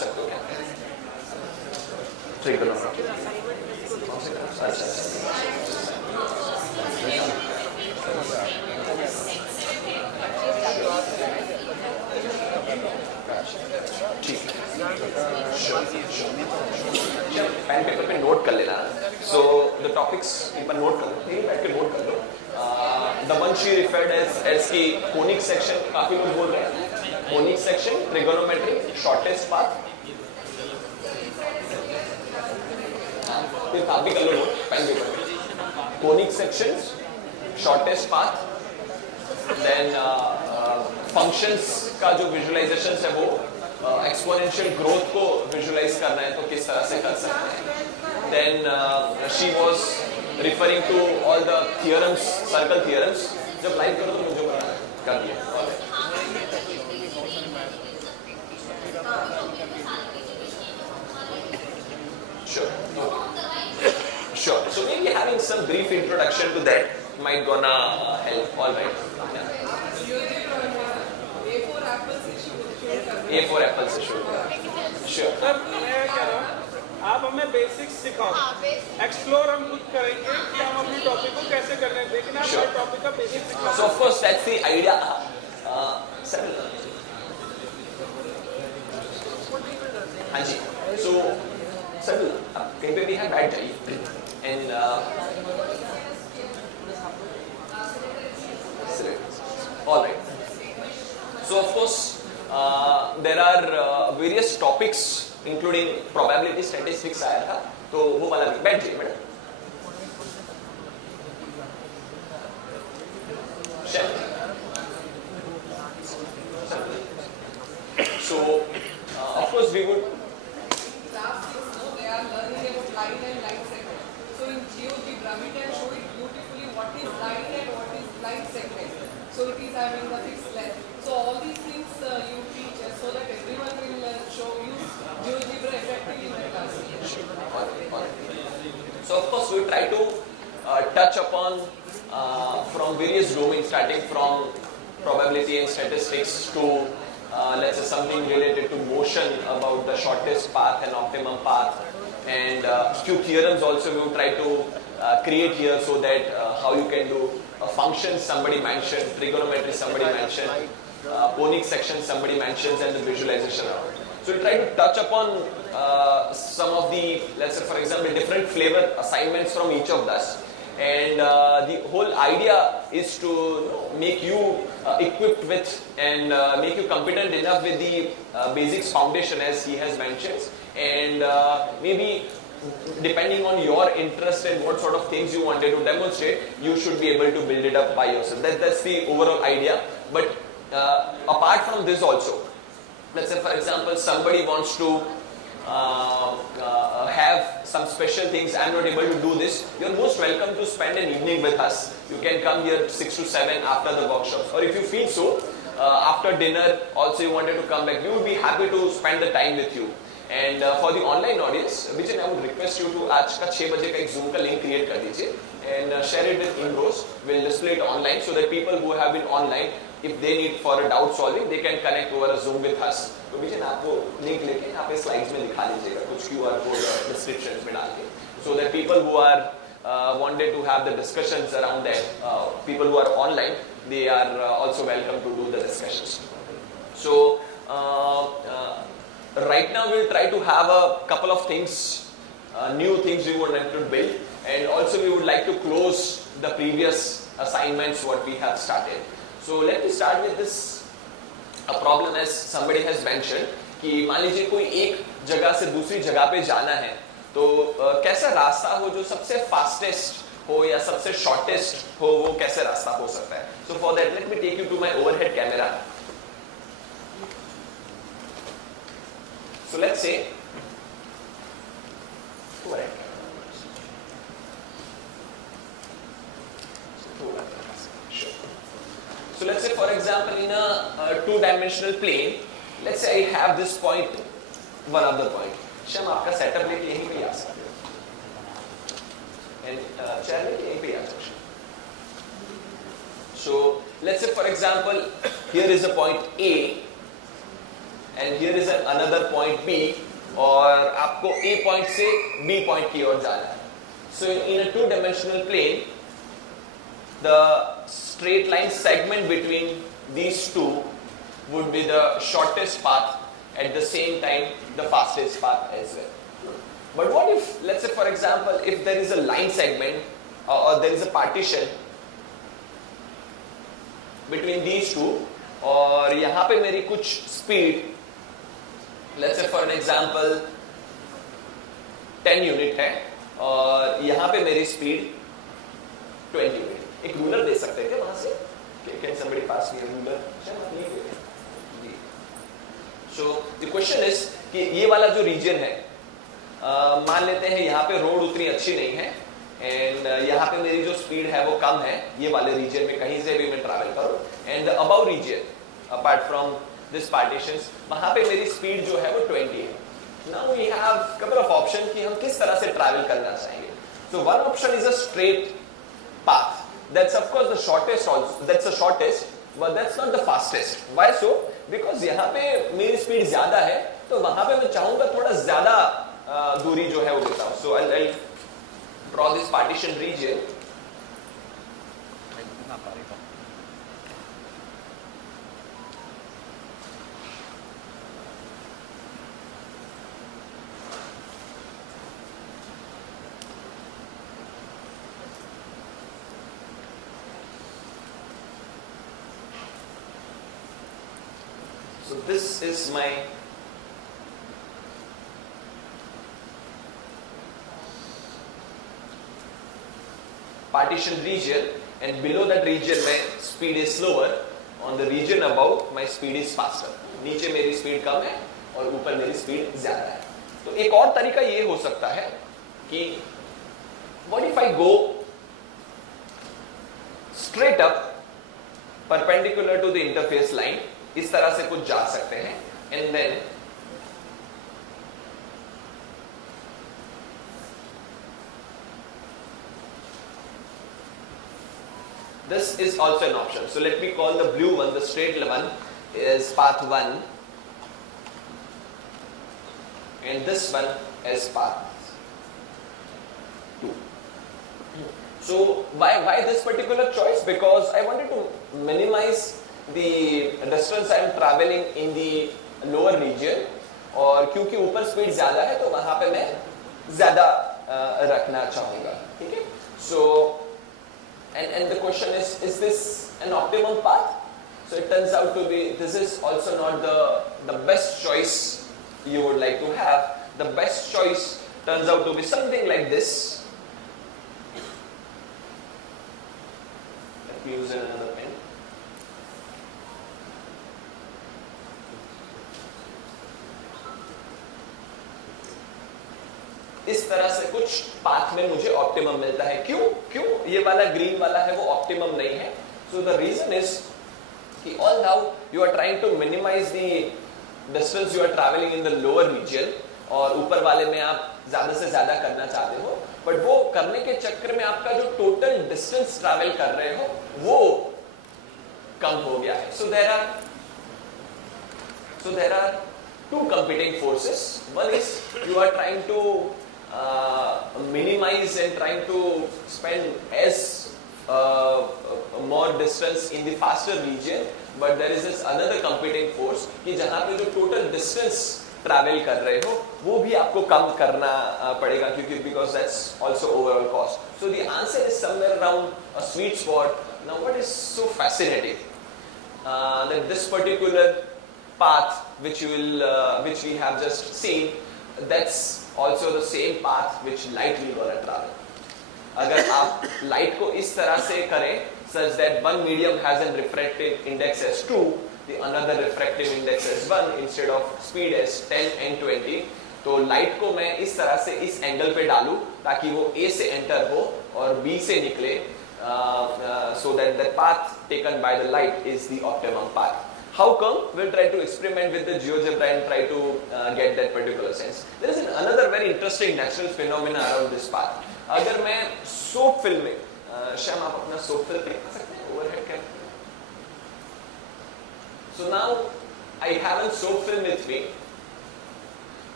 सकते हो क्या? ट्रिगोनोमेट्री अच्छा ठीक पेन पेपर पे नोट कर लेना. So the topics पर नोट कर लो, बैठ के नोट कर लो. The one she referred as की conic section, काफी लोग बोल रहे हैं conic section, trigonometry, shortest path. फिर आप भी कर लो नोट पेन पेपर पे. Conic sections, shortest path, then functions का जो visualizations है वो exponential growth को visualize करना है तो किस तरह से कर सकते हैं. Then she was referring to all the theorems, circle theorems. जब लाइव करो तो मुझे कर दिया. Sure. So maybe having some brief introduction to that might gonna help. All right. A4 apples से शुरू करें. Sure. सर मैं कह रहा हूँ आप हमें बेसिक्स सिखाओ. एक्सप्लोर हम खुद करेंगे कि हम अपनी टॉपिक को कैसे करने हैं, लेकिन आप हमें टॉपिक का बेसिक सिखाओ. So of course that's the idea. हाँ जी. So सर कहीं पे भी है बैठ जाइए. And all right. So of course there are various topics including probability statistics आया था तो वो वाला भी बैठ जाइए madam. So of course we would they are learning about line and line segment. So in Geogebra we can show it beautifully what is line and what is line segment. So it is having the fixed length. So all these things you teach so that everyone will show use Geogebra effectively in the class. So of course we try to touch upon from various domains, starting from probability and statistics to let's say something related to motion, about the shortest path and optimum path, and few theorems also we will try to create here so that how you can do functions somebody mentioned, trigonometry somebody mentioned, conic section somebody mentions, and the visualization around. So we try to touch upon some of the, let's say for example, different flavor assignments from each of us. And the whole idea is to make you equipped with and make you competent enough with the basics foundation as he has mentioned. And maybe depending on your interest and what sort of things you wanted to demonstrate, you should be able to build it up by yourself. That's the overall idea. But apart from this also, let's say for example, somebody wants to have some special things, I'm not able to do this, you're most welcome to spend an evening with us. You can come here 6 to 7 after the workshops, or if you feel so, after dinner also you wanted to come back, we would be happy to spend the time with you. And for the online audience, Vijay, I would request you to आज का 6 बजे का एक Zoom का link create कर दीजिए and share it with Inros. We'll display it online so that people who have been online, if they need for a doubt solving, they can connect over a Zoom with us. तो विजय आप वो link लेके यहाँ पे slides में दिखा दीजिएगा, कुछ QR कोड डिस्क्रिप्शन में डाल के, so that people who are wanted to have the discussions around that, people who are online, they are also welcome to do the discussions. So right now we'll try to have a couple of things, new things we would like to build, and also we would like to close the previous assignments what we have started. So let me start with this. A problem as somebody has mentioned कि मान लीजिए कोई एक जगह से दूसरी जगह पे जाना है तो कैसा रास्ता हो जो सबसे फास्टेस्ट हो या सबसे शॉर्टेस्ट हो, वो कैसे रास्ता हो सकता है. So for that let me take you to my overhead camera. So let's say So let's say for example in a two-dimensional plane, let's say I have this point, one other point. शम आपका setup लेके यहीं पे आ सकते हो, and chair लेके यहीं पे आ सकते हो. So let's say for example here is a point A and here is another point B, और आपको A point से B point की ओर जाना है. So in a two-dimensional plane, the straight line segment between these two would be the shortest path, at the same time the fastest path as well. But what if, let's say for example, if there is a line segment or there is a partition between these two, और यहाँ पे मेरी कुछ speed, let's say for an example 10 unit है, और यहाँ पे मेरी speed 20 unit. एक रूलर दे सकते हैं क्या वहां से? Can somebody pass me a ruler? So the question is कि ये वाला जो region है, मान लेते हैं यहाँ पे रोड उतनी अच्छी नहीं है, एंड यहाँ पे मेरी जो स्पीड है वो कम है, ये वाले रीजन में कहीं से भी मैं ट्रैवल करूँ, and above region apart from this partitions, वहाँ पे मेरी स्पीड जो है वो 20 है. Now we have couple of option कि हम किस तरह से ट्रैवल करना चाहेंगे. So one option is a straight path. That's of course the shortest also. That's the shortest, but that's not the fastest. Why so? Because यहाँ पे मेरी स्पीड ज्यादा है, तो वहाँ पे मैं चाहूँगा थोड़ा ज्यादा दूरी जो है वो बिताऊं. So I'll draw this partition region. So this is my partition region, and below that region my speed is slower, on the region above my speed is faster. नीचे मेरी स्पीड कम है और ऊपर मेरी स्पीड ज्यादा है. तो एक और तरीका ये हो सकता है कि what if I go straight up perpendicular to the interface line, इस तरह से कुछ जा सकते हैं, and then this is also an option. So let me call the blue one, the straight one is path 1, and this one is path 2. So why this particular choice? Because I wanted to minimize the distance I am traveling in the lower region, और क्योंकि ऊपर speed ज्यादा है तो वहां पे मैं ज्यादा रखना चाहूंगा. ठीक है. So and the question is this an optimum path? So it turns out to be this is also not the best choice you would like to have. The best choice turns out to be something like this. Let me use another pen. इस तरह से कुछ path में मुझे optimum मिलता है. क्यों ये वाला ग्रीन वाला है वो ऑप्टिमम नहीं है? सो द रीजन इज कि all now you are trying to minimise the distance you are travelling in the lower region, और ऊपर वाले में आप ज्यादा से ज्यादा करना चाहते हो, बट वो करने के चक्कर में आपका जो टोटल डिस्टेंस ट्रैवल कर रहे हो वो कम हो गया है. So there are two competing forces. One is you are trying to minimize and trying to spend as more distance in the faster region, but there is this another competing force कि जहाँ पे जो total distance travel कर रहे हो वो भी आपको कम करना पड़ेगा, क्योंकि because that's also overall cost. So the answer is somewhere around a sweet spot. Now what is so fascinating that this particular path which we have just seen, that's also the same path which light will gonna travel. अगर आप light को इस तरह से करें such that one medium has a refractive index as 2, the another refractive index as 1, instead of speed as 10 and 20, तो light को मैं इस तरह से इस angle पे डालूं ताकि वो A से enter हो और B से निकले, so that the path taken by the light is the optimum path. How come? We'll try to experiment with the GeoGebra and try to get that particular sense. There is another very interesting natural phenomena around this path. अगर मैं soap film में, श्याम आप अपना soap film दिखा सकते हैं overhead cam? So now I have a soap film with me.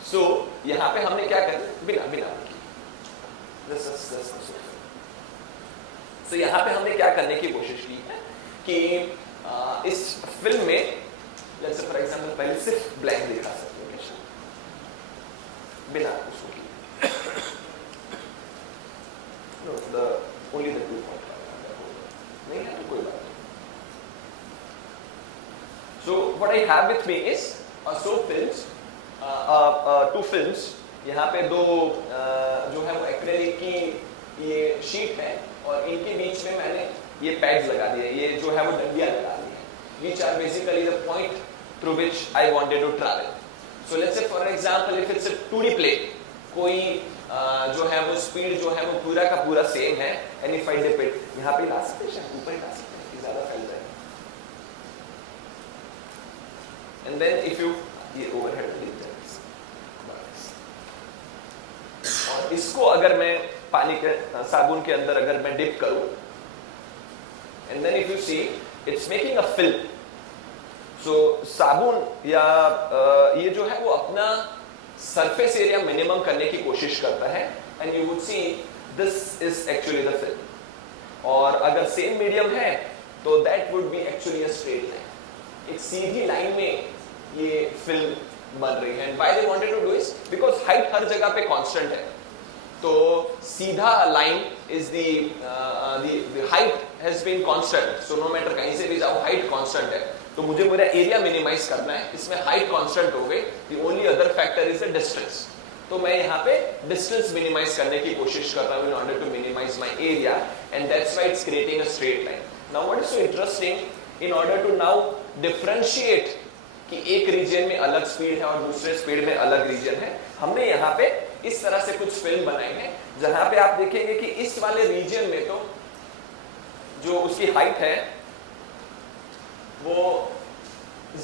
So यहाँ पे हमने क्या करना बिना बिना so यहाँ पे हमने क्या करने की कोशिश की है कि इस फिल्म में let's say for example पहले सिर्फ ब्लैंक दिखा सकते हैं बिना उसको no the only the two नहीं है तो कोई बात नहीं. So what I have with me is soap films, two films. यहाँ पे दो जो है वो एक्रेलिक की ये शीट है और इनके बीच में मैंने ये पैड्स लगा दिए, ये जो है वो डंडियाँ लगा दी हैं, which are basically the point through which I wanted to travel. So let's say for example if it's a 2D play, कोई जो है वो स्पीड जो है वो पूरा का पूरा सेम है, and if I dip it, यहाँ पे ला सकते हैं, ऊपर ही ला सकते हैं, ज़्यादा फैल जाए. And then if you ये overhead clip है, और इसको अगर मैं पानी के साबुन के अंदर अगर मैं डिप करूं, and then if you see it's making a film. So साबुन या ये जो है वो अपना सरफेस एरिया मिनिमम करने की कोशिश करता है, and you would see this is actually the film. और अगर सेम मीडियम है तो that would be actually a straight line. एक सीधी लाइन में ये फिल्म बन रही है. And why they wanted to do is because height हर जगह पे constant है. तो सीधा line is the height has been constant. So no matter कहीं से भी जाओ height constant है. तो मुझे मेरा एरिया मिनिमाइज करना है, इसमें हाइट कांस्टेंट हो गई. The only other factor is the distance. तो मैं यहाँ पे डिस्टेंस मिनिमाइज करने की कोशिश कर रहा हूँ in order to minimize my area, and that's why it's creating a straight line. Now what is so interesting, in order to now differentiate कि एक रीजन में अलग स्पीड है और दूसरे स्पीड में अलग रीजन है, हमने यहाँ पे इस तरह से कुछ फिल्म बनाई है जहाँ पे आप देखेंगे कि इस वाले रीजन में तो जो उसकी हाइट है वो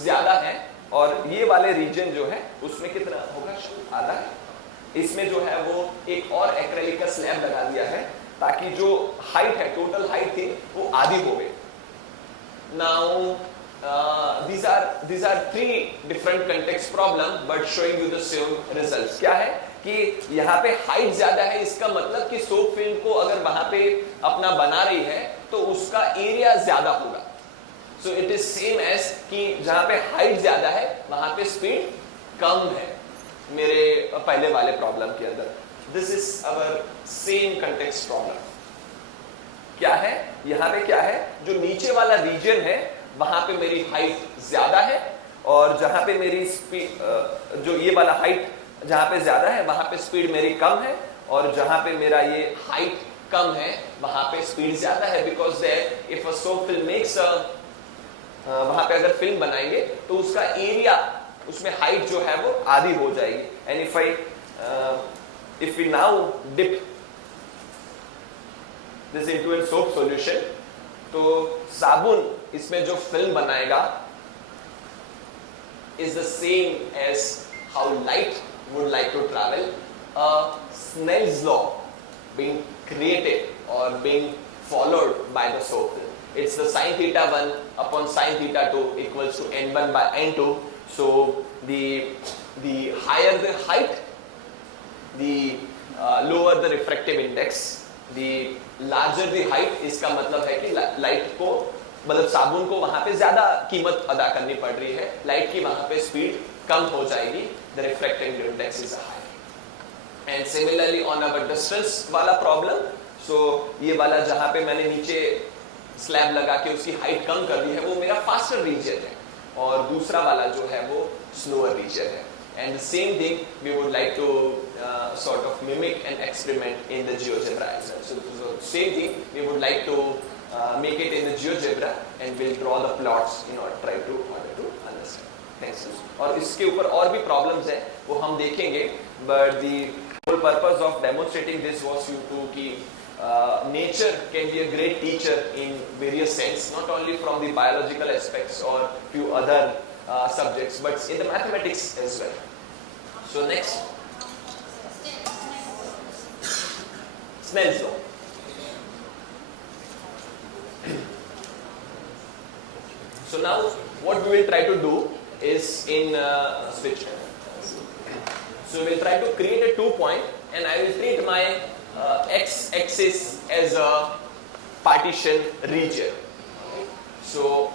ज्यादा है और ये वाले रीजन जो है उसमें कितना होगा, आधा है. इसमें जो है वो एक और एक्रेलिक का स्लैब लगा दिया है ताकि जो हाइट है, टोटल हाइट थी, वो आधी हो गई. Now these are three different context problem but showing you the same results. क्या है कि यहाँ पे हाइट ज्यादा है, इसका मतलब कि सोप फिल्म को अगर वहां पे अपना बना रही है तो उसका एरिया ज्यादा होगा. So it is same as कि जहाँ पे हाइट ज्यादा है वहां पे स्पीड कम है मेरे पहले वाले प्रॉब्लम के अंदर. This is our same context problem. क्या है यहाँ पे, क्या है जो नीचे वाला रीजन है वहां पे मेरी हाइट ज्यादा है और जहां पे मेरी स्पीड जो ये वाला हाइट जहां पे ज्यादा है वहां पे स्पीड मेरी कम है और जहां पे मेरा ये हाइट कम है वहां पे स्पीड ज्यादा है. Because that if a soap film makes वहां पे अगर फिल्म बनाएंगे तो उसका एरिया, उसमें हाइट जो है वो आधी हो जाएगी. And if we now dip this into an soap solution, तो साबुन इसमें जो फिल्म बनाएगा is the same as how light would like to travel. Snell's law being created or being followed by the soap film. It's the sin theta 1 upon sin theta 2 equals to n1 by n2. So the higher the height, the lower the refractive index. The larger the height, इसका मतलब है कि light को, मतलब साबुन को वहां पे ज्यादा कीमत अदा करनी पड़ रही है, लाइट की वहां पे स्पीड कम हो जाएगी. The refractive index is high. And similarly on our distance वाला प्रॉब्लम, सो ये वाला जहां पे मैंने नीचे स्लैब लगा के उसकी हाइट कम कर दी है वो मेरा फास्टर रीजन है और दूसरा वाला जो है वो स्लोअर रीजन है. And the same thing we would like to sort of mimic and experiment in the Geogebra as well. So same thing we would like to make it in the Geogebra and we'll draw the plots in order to understand. Thanks. और इसके ऊपर और भी problems है वो हम देखेंगे. But the whole purpose of demonstrating this was to कि nature can be a great teacher in various sense, not only from the biological aspects or few other subjects, but in the mathematics as well. So next, Snell's law. So now what we will try to do is in switch. So we'll try to create a 2 point, and I will treat my x-axis as a partition region. So,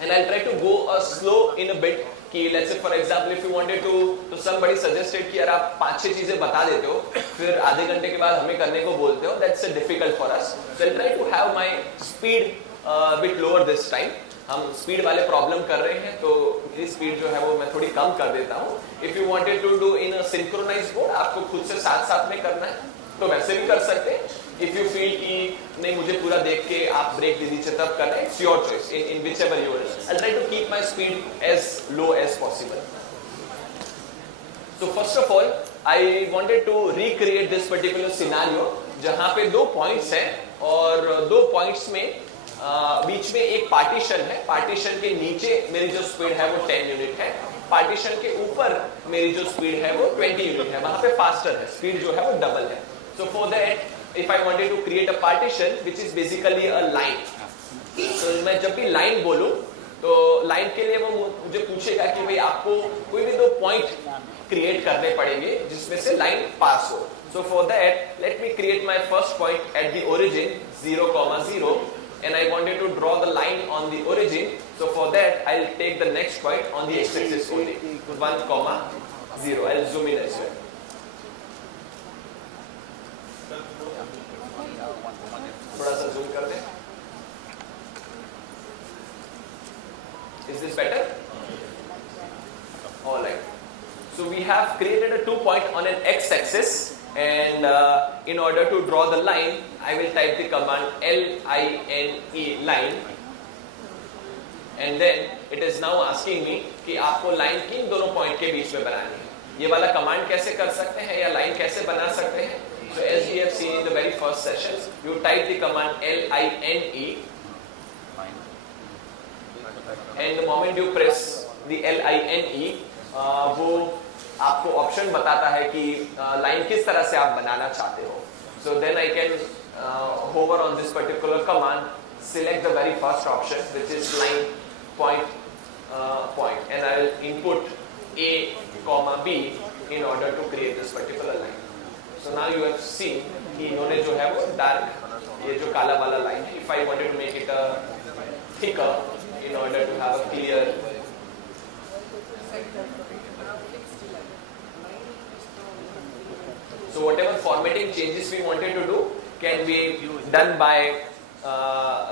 and I'll try to go slow in a bit. कि let's say for example if you wanted to somebody suggested कि यार आप 5-6 चीजें बता देते हो फिर आधे घंटे के बाद हमें करने को बोलते हो, that's difficult for us. So I'll try to have my speed bit lower this time. हम स्पीड वाले प्रॉब्लम कर रहे हैं तो मेरी स्पीड जो है वो मैं थोड़ी कम कर देता हूँ. If you wanted to do in a synchronised mode, आपको खुद से साथ में करना है तो वैसे भी कर सकते हैं. इफ यू फील कि नहीं मुझे पूरा देख के आप ब्रेक दे दीजिए तब करना है, it's your choice. In whichever you I try to keep my speed as low as possible. So first of all, I wanted to recreate this particular scenario जहाँ पे 2 पॉइंट्स हैं और 2 पॉइंट्स में बीच में एक पार्टीशन है. Partition के नीचे मेरी जो स्पीड है वो 10 यूनिट है, पार्टीशन के ऊपर मेरी जो स्पीड है वो 20 यूनिट है. वहाँ पे फास्टर है, स्पीड जो है वो डबल है. So for that, if I wanted to create a partition which is basically a line, तो मैं जब भी लाइन बोलूँ तो लाइन के लिए वो मुझे पूछेगा कि भाई आपको कोई भी 2 पॉइंट क्रिएट करने पड़ेंगे जिसमें से लाइन पास हो. So for that, let me create my first point at the origin 0,0, and I wanted to draw the line on the origin. So for that, I'll take the next point on the x-axis only, 1,0. I'll zoom in as well. थोड़ा सा zoom कर दें. Is this better? All right. So we have created a 2 point on an x-axis, and in order to draw the line, I will type the command line, line, and then it is now asking me कि आपको line किन दोनों point के बीच में बनानी है. ये वाला कमांड कैसे कर सकते हैं या लाइन कैसे बना सकते हैं? So as we have seen in the very first sessions, you type the command line, and the moment you press the line, वो आपको ऑप्शन बताता है कि लाइन किस तरह से आप बनाना चाहते हो. So then I can hover on this particular command, select the very first option which is line point, and I will input A, B in order to create this particular line. So now you have seen कि इन्होंने जो है वो dark ये जो काला वाला line है, if I wanted to make it thicker in order to have a clear. So whatever formatting changes we wanted to do can be done by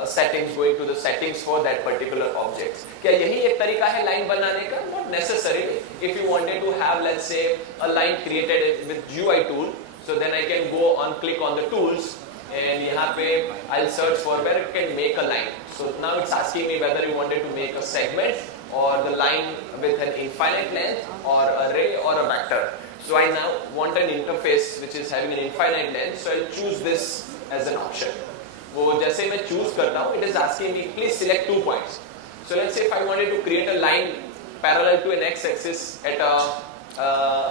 settings, going to the settings for that particular object. क्या यही एक तरीका है line बनाने का? Not necessarily. If you wanted to have, let's say, a line created with GUI tool, so then I can go on, click on the tools, and यहाँ पे I'll search for where I can make a line. So now it's asking me whether you wanted to make a segment or the line with an infinite length or array or a vector. So I now want an interface which is having an infinite length, so I'll choose this as an option. वो जैसे मैं choose करता हूँ, it is asking me please select 2 points. So let's say if I wanted to create a line parallel to an x-axis at a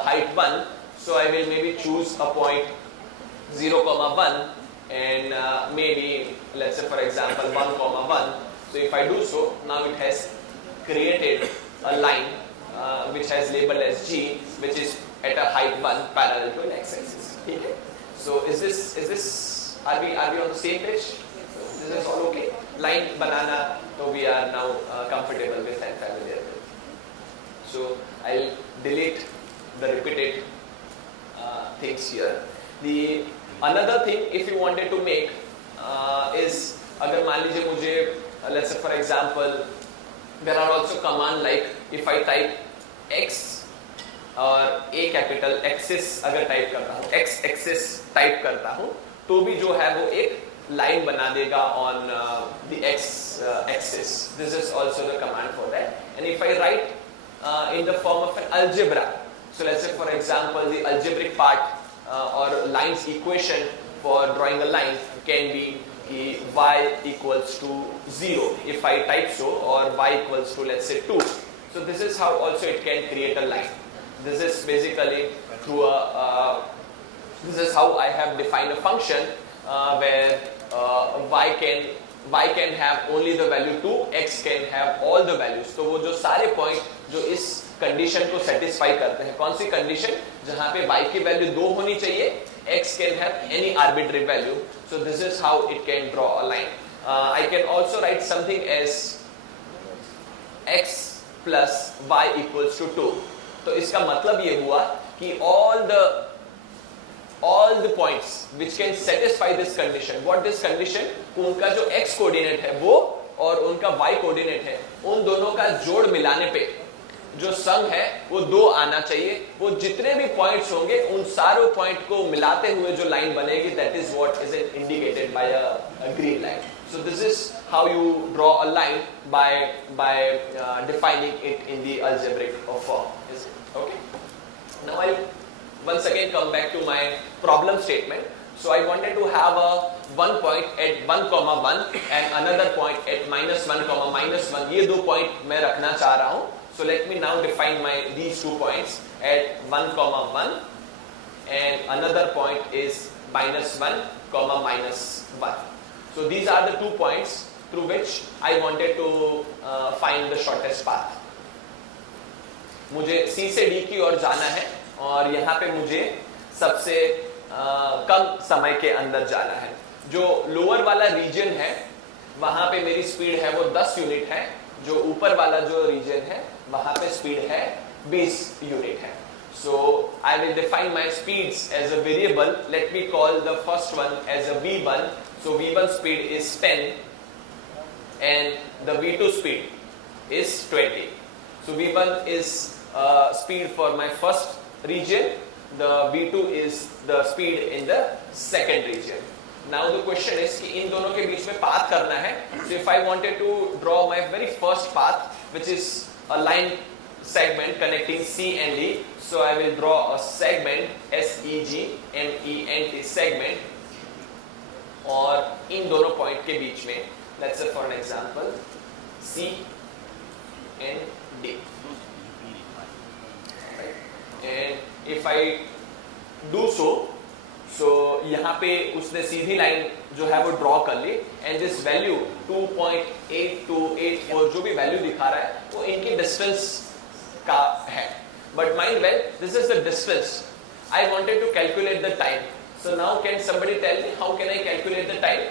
height 1, so I will maybe choose a point 0,1, and maybe let's say for example 1,1. So if I do so, now it has created a line which has labeled as G, which is at a height 1 parallel to an x-axis. Okay? So is this are we on the same page? This is all okay? Line banana, so we are now comfortable with and familiar with. So I'll delete the repeated things here. The another thing, if you wanted to make is, अगर मान लीजिए मुझे, let's say for example, there are also command like if I type x और a capital axis अगर type करता हूँ, x axis type करता हूँ, तो भी जो है वो एक लाइन बना देगा on the x axis. This is also the command for that. And if I write in the form of an algebra, so let's say for example the algebraic part or lines equation for drawing a line can be y equals to 0 if I type so, or y equals to let's say 2. So this is how also it can create a line. This is basically through this is how I have defined a function where y can have only the value 2, x can have all the values. तो वो जो सारे point जो इस condition को satisfy करते हैं. कौन सी कंडीशन? जहां पे y की वैल्यू 2 होनी चाहिए, x can have any arbitrary value. So this is how it can draw a line. I can also write something as x plus y equals to 2. तो इसका मतलब ये हुआ कि all the points which can satisfy this condition. What this condition? उनका जो x coordinate है वो और उनका y कोऑर्डिनेट है, उन दोनों का जोड़ मिलाने पे जो सम है वो 2 आना चाहिए. वो जितने भी पॉइंट्स होंगे उन सारों पॉइंट को मिलाते हुए जो लाइन बनेगी, that is what is indicated by a green line. So this is how you draw a line by defining it in the algebraic form. Is it? Okay. Now I once again come back to my problem statement. So I wanted to have one point at 1, 1 and another point at -1, -1. ये 2 point मैं रखना चाह रहा हूँ. So let me now define these 2 points at 1, 1 and another point is -1, -1. So these are the 2 points through which I wanted to find the shortest path. मुझे C से D की ओर जाना है और यहाँ पे मुझे सबसे कम समय के अंदर जाना है. जो लोअर वाला रीजन है वहां पे मेरी स्पीड है वो 10 यूनिट है. जो ऊपर वाला जो रीजन है वहां पे स्पीड है 20 यूनिट है. So I will define my speeds as a variable. Let me call the first one as a V1. So V1 speed is 10 and the V2 speed is 20. So V1 is speed for my first region. The V2 is the speed in the second region. Now the question is कि इन दोनों के बीच में path करना है. So if I wanted to draw my very first path, which is a line segment connecting C and D, so I will draw a segment SEGMENT segment. और इन दोनों point के बीच में, let's say for an example, C and D. And if I do so यहाँ पे उसने सीधी line जो है वो ड्रॉ कर ली एंड दिस वैल्यू 2.8284 जो भी वैल्यू दिखा रहा है वो इनकी डिस्टेंस का है. But mind well this is the distance. I wanted to calculate the time. So now can somebody tell me how can I calculate the time?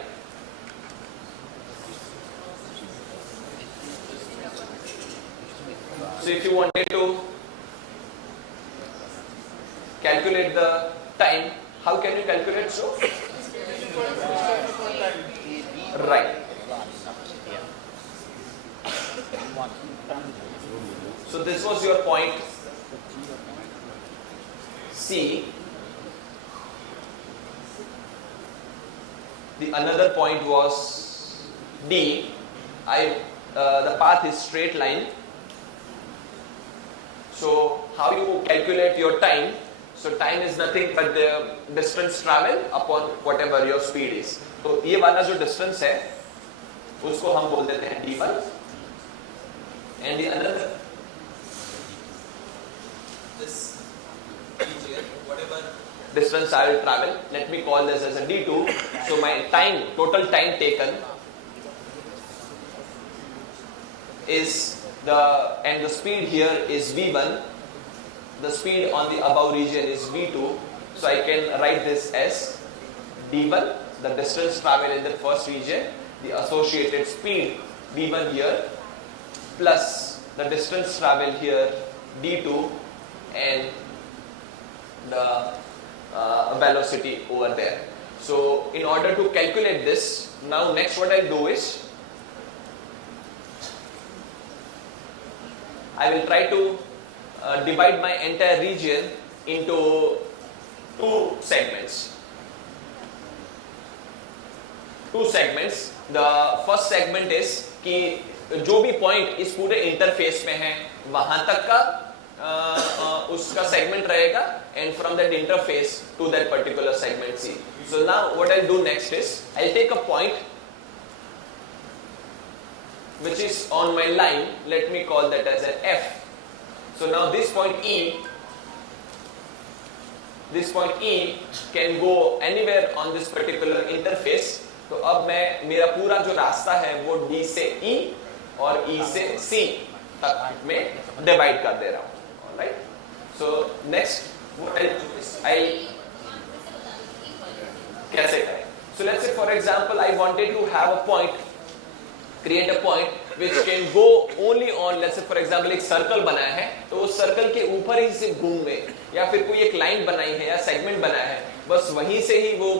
So if you wanted to calculate the time, how can you calculate so? Right. So this was your point C. The another point was D. The path is straight line. So how you calculate your time? So time is nothing but the distance travel upon whatever your speed is. तो ये वाला जो distance है उसको हम बोल देते हैं d1 and the another this region whatever distance I will travel, let me call this as a d2. So my time, total time taken is the speed here is v1. The speed on the above region is v2. So I can write this as d1, the distance traveled in the first region, the associated speed v1 here, plus the distance traveled here d2 and the velocity over there. So in order to calculate this, now next what I'll do is I will try to divide my entire region into 2 segments. The first segment is कि जो भी point इस पूरे interface में है वहां तक का उसका सेगमेंट रहेगा and from that interface to that particular segment C. So now what I'll do next is I'll take a point which is on my line. Let me call that as an F. So now this point E can go anywhere on this particular interface. तो अब मैं मेरा पूरा जो रास्ता है वो D से E और E से C तक में डिवाइड कर दे रहा हूँ. राइट. सो नेक्स्ट आई कैसे करें. So let's say for example I wanted to have a point, create a point which can go only on, let's say for example एक सर्कल बनाया है तो उस सर्कल के ऊपर ही सिर्फ घूमे, या फिर कोई एक लाइन बनाई है या सेगमेंट बनाया है बस वहीं से ही वो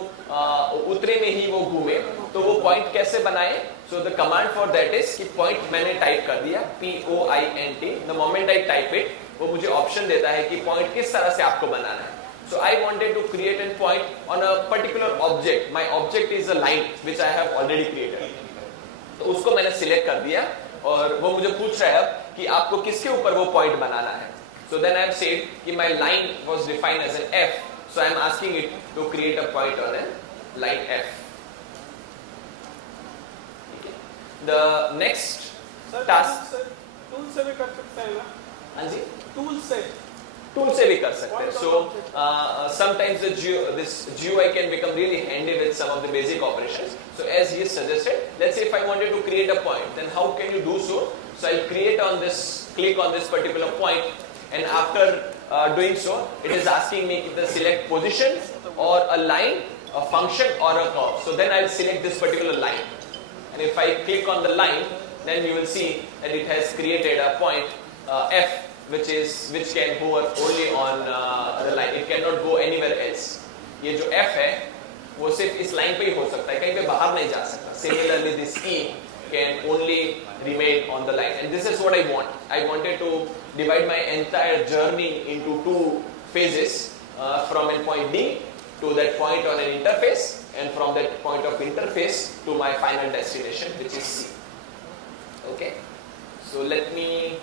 उतरे में ही वो घूमे, तो वो पॉइंट कैसे बनाए. So the command for that is कि पॉइंट मैंने टाइप कर दिया POINT. The moment I type it वो मुझे ऑप्शन देता है कि पॉइंट किस तरह से आपको बनाना है. So I wanted to create a point on a particular object. My object is a line which I have already created. तो उसको मैंने सिलेक्ट कर दिया और वो मुझे पूछ रहा है अब कि आपको किसके ऊपर वो पॉइंट बनाना है. So then I have said कि my line was defined as an F. So I am asking it to create a point on a line F. The next task. Tool से भी कर सकते हैं ना. हाँ जी. टूल से भी कर सकते हैं. So sometimes this GUI can become really handy with some of the basic operations. So as he suggested, let's say if I wanted to create a point, then how can you do so? So I'll click on this particular point, and after doing so, it is asking me to select position or a line, a function or a curve. So then I'll select this particular line, and if I click on the line, then you will see that it has created a point F. which can hover only on the line. It cannot go anywhere else. ये जो F है वो सिर्फ इस line पे ही हो सकता है, कहीं पे बाहर नहीं जा सकता. Similarly, this E can only remain on the line. And this is what I want. I wanted to divide my entire journey into two phases, from a point D to that point on an interface, and from that point of interface to my final destination, which is C. Okay. So let me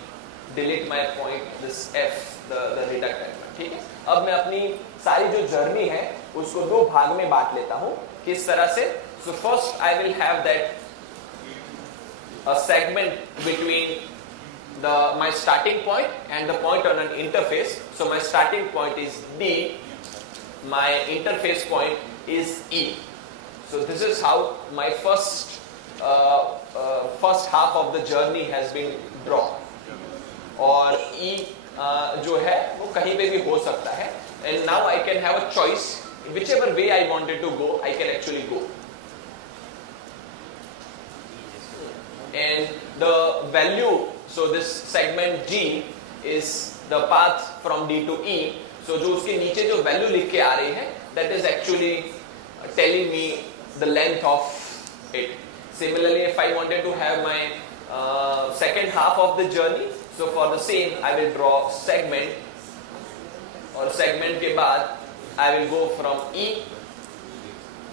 delete my point, this F, the reductor. ठीक है. अब मैं अपनी सारी जो journey है उसको दो भाग में बांट लेता हूँ. किस तरह से? So first I will have that a segment between my starting point and the point on an interface. So my starting point is D, my interface point is E. So this is how my first half of the journey has been drawn. और E जो है वो कहीं पे भी हो सकता है. And now I can have a choice. Whichever way I wanted to go, I can actually go. And the value, so this segment G is the path from D to E. So जो उसके नीचे जो value लिख के आ रही है, that is actually telling me the length of it. Similarly, if I wanted to have my second half of the journey, so for the same I will draw segment, और segment के बाद I will go from E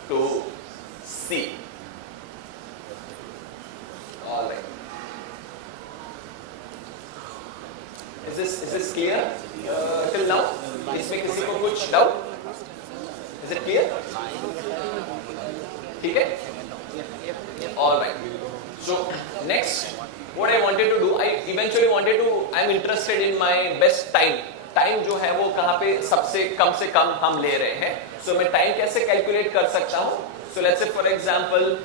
to C. All right. Is this clear till now? इसमें किसी को कुछ doubt? Is it clear? ठीक है? All right. So next, what I wanted to do, I'm interested in my best time. Time जो है वो कहाँ पे सबसे कम हम ले रहे हैं. So मैं टाइम कैसे कैलकुलेट कर सकता हूँ? So let's say for example,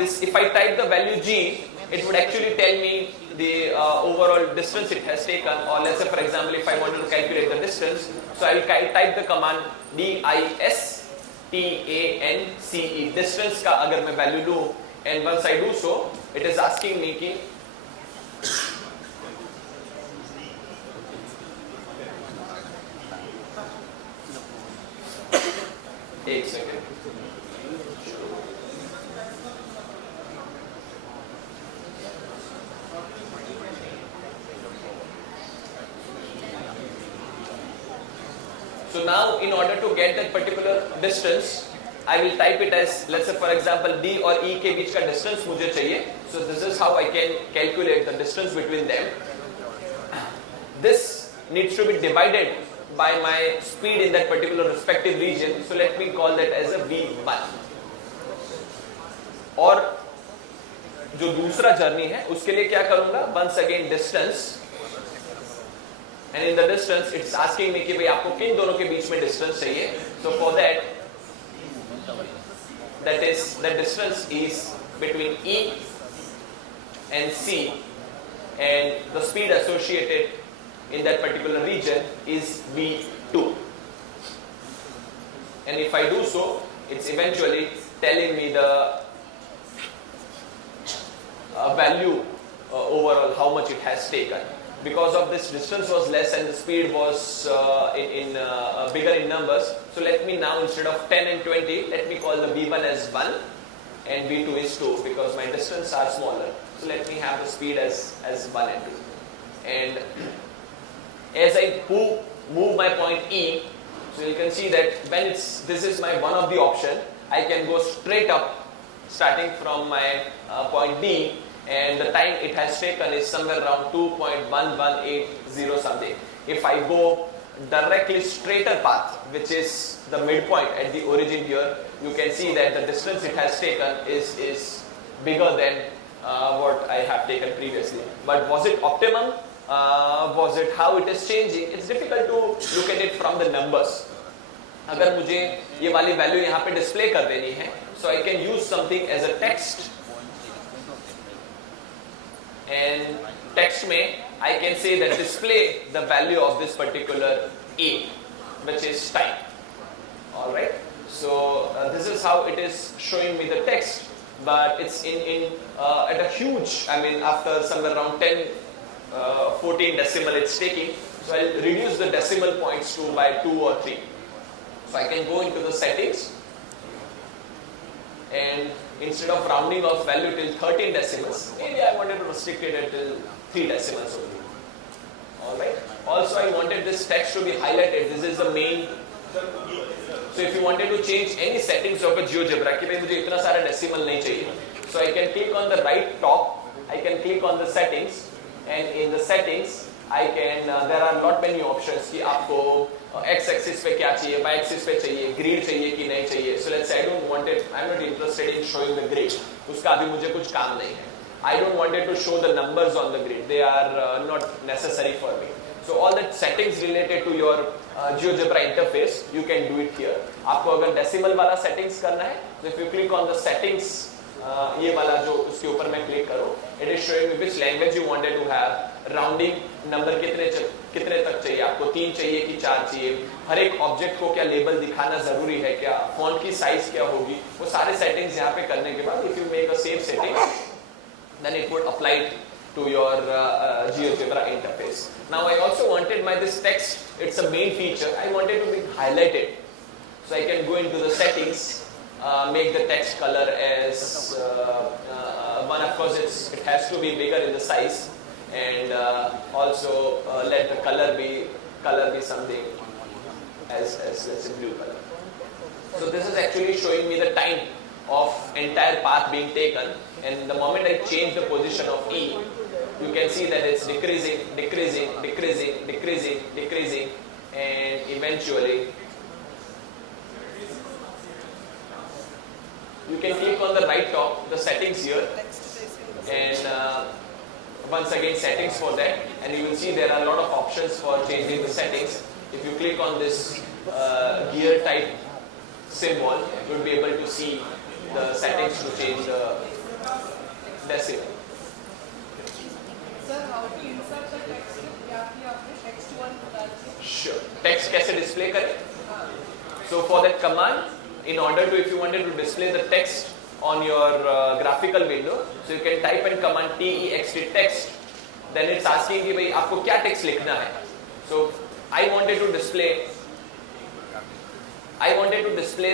if I type the value G, it would actually tell me the overall distance it has taken. Or let's say for example, if I wanted to calculate the distance, so I will type the command DISTANCE. Distance का अगर मैं value लूँ, and once I do so, it is asking me कि एक second. So now in order to get that particular distance, I will type it as, let's say for example, D और E के बीच का distance मुझे चाहिए. So this is how I can calculate the distance between them. This needs to be divided by my speed in that particular respective region. So let me call that as a V1. और जो दूसरा journey है उसके लिए क्या करूंगा? Once again distance. And in the distance, it's asking me कि भाई आपको किन दोनों के बीच में distance चाहिए. So for that, the distance is between E and C. and the speed associated in that particular region is v2. And if I do so, it's eventually telling me the value overall, how much it has taken. Because of this distance was less and the speed was bigger in numbers, so let me now, instead of 10 and 20, let me call the v1 as 1 and v2 is 2, because my distance are smaller. So let me have the speed as 1 and 2. And as I move my point E, so you can see that when this is my one of the option, I can go straight up starting from my point D, and the time it has taken is somewhere around 2.1180 something. If I go directly straighter path, which is the midpoint at the origin here, you can see that the distance it has taken is bigger than what I have taken previously. But was it optimum? Was it how it is changing? It's difficult to look at it from the numbers. अगर मुझे ये वाली value यहाँ पे display कर देनी है, so I can use something as a text, and text में I can say that display the value of this particular A, which is time. All right. So this is how it is showing me the text, but it's at a huge. I mean, after somewhere around 10, 14 decimal it's taking. So I'll reduce the decimal points to by 2 or 3. So I can go into the settings, and instead of rounding off value till 13 decimals, maybe I wanted to restrict it till 3 decimals only. Alright. Also I wanted this text to be highlighted. This is the main. So if you wanted to change any settings of a GeoGebra, कि भाई मुझे इतना सारा decimal नहीं चाहिए, so I can click on the right top, I can click on the settings, and in the settings I can, there are not many options कि आपको x axis पे क्या चाहिए, y axis पे चाहिए, grid चाहिए कि नहीं चाहिए. So let's say I don't want it, I'm not interested in showing the grid. उसका अभी मुझे कुछ काम नहीं है. I don't want it to show the numbers on the grid. They are not necessary for me. So all the settings related to your GeoGebra interface, you can do it here. आपको अगर decimal वाला settings करना है, so if you click on the settings, ये वाला जो उसके ऊपर मैं click करूँ, it is showing me which language you wanted to have. Rounding number कितने तक चाहिए आपको, 3 चाहिए कि 4 चाहिए, हर एक ऑब्जेक्ट को क्या लेबल दिखाना जरूरी है क्या, फॉन्ट की साइज क्या होगी, वो सारे सेटिंग्स यहाँ पे करने के बाद if you make a save setting, then it would apply to your GeoGebra interface. Now I also wanted this text, it's a main feature, I wanted to be highlighted. So I can go into the settings, make the text color as one, of course it has to be bigger in the size, and also let the color be something as let's say blue color. So this is actually showing me the time of entire path being taken, and the moment I change the position of E, you can see that it's decreasing, and eventually you can click on the right top, the settings here, and once again settings for that, and you will see there are a lot of options for changing the settings. If you click on this gear type symbol, you will be able to see the settings to change the decimal. Sir, how to insert the text? Text one Sure. Text कैसे display करें? So for that command, in order to, if you wanted to display the text on your graphical window, so you can type in command text text. Then it's asking कि भाई आपको क्या text लिखना है. So I wanted to display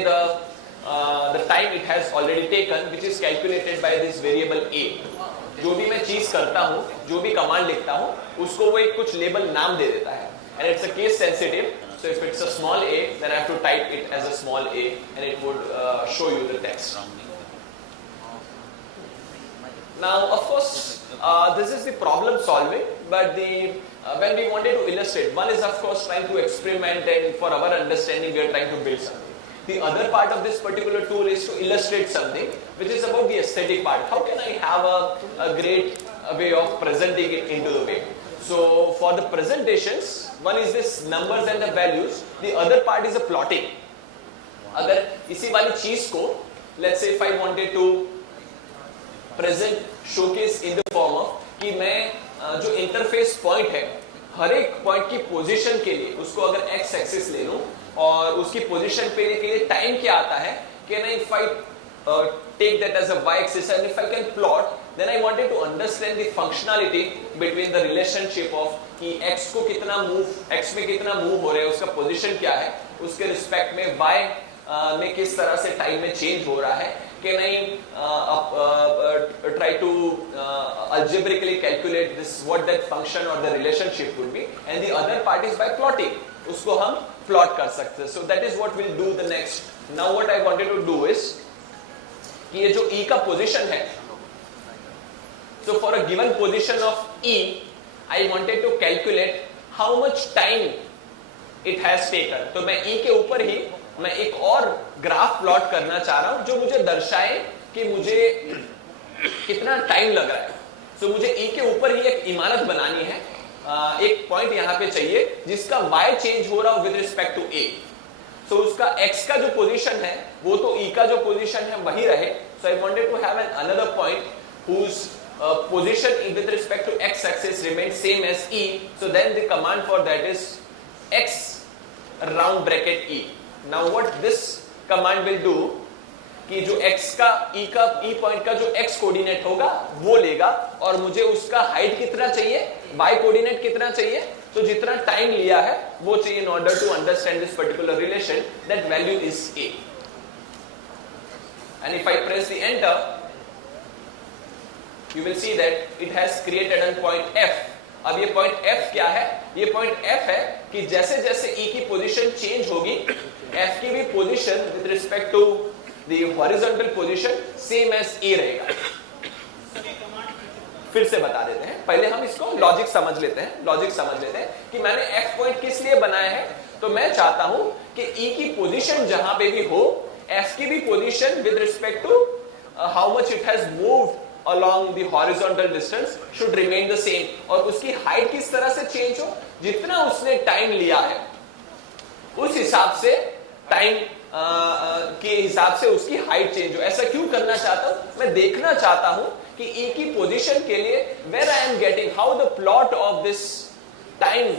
the time it has already taken, which is calculated by this variable a. जो भी मैं चीज करता हूँ, जो भी कमांड लिखता हूँ, उसको वो एक कुछ लेबल नाम दे देता है, and it's a case sensitive. So if it's a small a, then I have to type it as a small a, and it would show you the text. Now, of course, this is the problem solving, but when we wanted to illustrate, one is of course trying to experiment, and for our understanding, we are trying to build something. The other part of this particular tool is to illustrate something, which is about the aesthetic part. How can I have a great way of presenting it into the way? So for the presentations, one is this numbers and the values. The other part is the plotting. अगर इसी वाली चीज को, let's say if I wanted to present, showcase in the form of कि मैं जो interface point है, हर एक पॉइंट की पोजीशन के लिए उसको अगर एक्स एक्सिस ले लूं और उसकी पोजीशन पे के लिए टाइम क्या आता है, can I if I take that as a y-axis and if I can plot, then I wanted to understand the functionality between the relationship of कि x को कितना मूव, x में कितना मूव हो रहा है, उसका पोजीशन क्या है, उसके रिस्पेक्ट में y में किस तरह से टाइम में चेंज हो रहा है. Can I try to algebraically calculate this, what that function or the relationship would be, and the other part is by plotting, उसको हम plot कर सकते हैं. So that is what we'll do the next. Now what I wanted to do is कि ये जो E का position है, so for a given position of E, I wanted to calculate how much time it has taken. तो मैं E के ऊपर ही मैं एक और ग्राफ प्लॉट करना चाह रहा हूं जो मुझे दर्शाए कि मुझे कितना टाइम लग रहा है. so मुझे E के ऊपर ही एक इमारत बनानी है. एक पॉइंट यहां पे चाहिए जिसका Y चेंज हो रहा हो विद रिस्पेक्ट टू A. तो उसका x का जो पोजीशन है वो तो E का जो पोजीशन है वही रहे. So I wanted to have another point whose position with respect to x axis remains same as E. So then the command for that is x round bracket E. Now what this command will do कि जो x का E point का जो x coordinate होगा वो लेगा और मुझे उसका हाइट कितना चाहिए, y कोऑर्डिनेट कितना चाहिए, तो जितना टाइम लिया है वो चाहिए in order to understand this particular relation. That value is A. And if I press the enter, you will see that it has created a point F. अब ये पॉइंट F क्या है? ये पॉइंट F है कि जैसे जैसे E की पोजीशन चेंज होगी, F की भी position with respect to the horizontal position same as A रहेगा. फिर से बता देते हैं, पहले हम इसको लॉजिक समझ लेते हैं कि मैंने F पॉइंट किस लिए बनाया है. तो मैं चाहता हूं कि E की पोजीशन जहां पे भी हो, F की भी position with respect to how much it has moved along the horizontal distance should remain the same. और उसकी हाइट किस तरह से चेंज हो, जितना उसने टाइम लिया है उस हिसाब से टाइम के हिसाब से उसकी हाइट चेंज हो. ऐसा क्यों करना चाहता हूं? मैं देखना चाहता हूं कि E की पोजीशन के लिए where I am getting how the plot of this time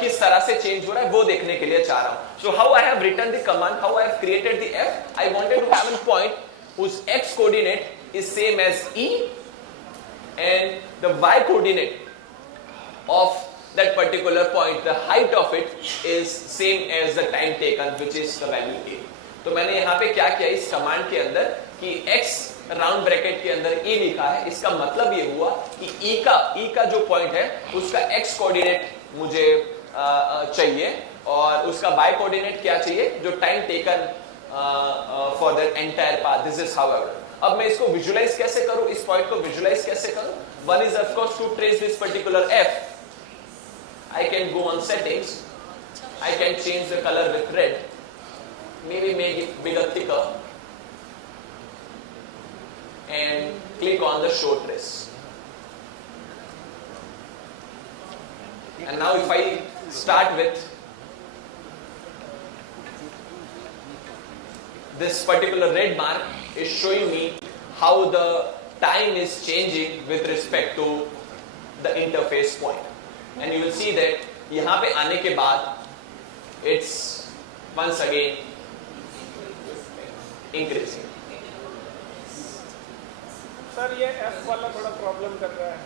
किस तरह से चेंज हो रहा है वो देखने के लिए चाह रहा हूं. So how I have written the command, how I have created the F, I wanted to have a point whose x coordinate is same as E and the y coordinate of that particular point, the height of it is same as the time taken, which is the value A. तो मैंने यहाँ पे क्या किया इस command के अंदर कि x राउंड ब्रैकेट के अंदर E लिखा है. इसका मतलब ये हुआ कि E का जो पॉइंट है उसका x कोऑर्डिनेट मुझे चाहिए और उसका y कोऑर्डिनेट क्या चाहिए, जो time taken for that entire path. This is however. अब मैं इसको विजुलाइज कैसे करूं, इस पॉइंट को विजुलाइज कैसे करूं? One is of course to trace this particular F. I can go on settings, I can change the color with red, maybe make it bigger, thicker, and click on the show trace. And now if I start with this particular red mark is showing me how the time is changing with respect to the interface point. And you will see that यहाँ पे आने के बाद it's once again increasing. Sir ये F वाला थोड़ा problem कर रहा है.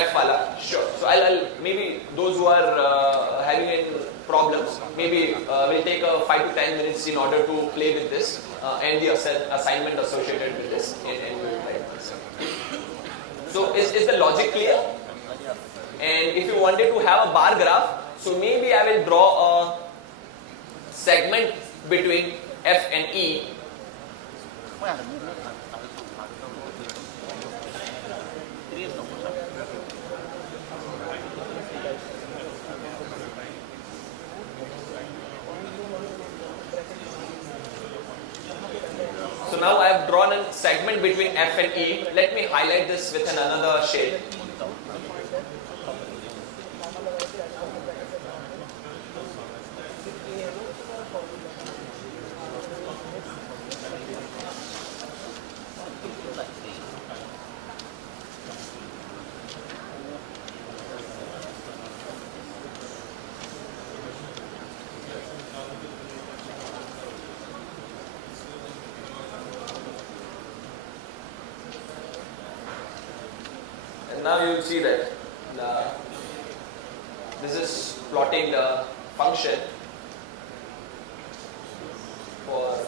F वाला, sure. So I'll maybe those who are having any problems, maybe will take 5 to 10 minutes in order to play with this and the assignment associated with this. So is the logic clear? And if you wanted to have a bar graph, so maybe I will draw a segment between F and E. So now I have drawn a segment between F and E. Let me highlight this with another shade. now you will see that this is plotting the function for.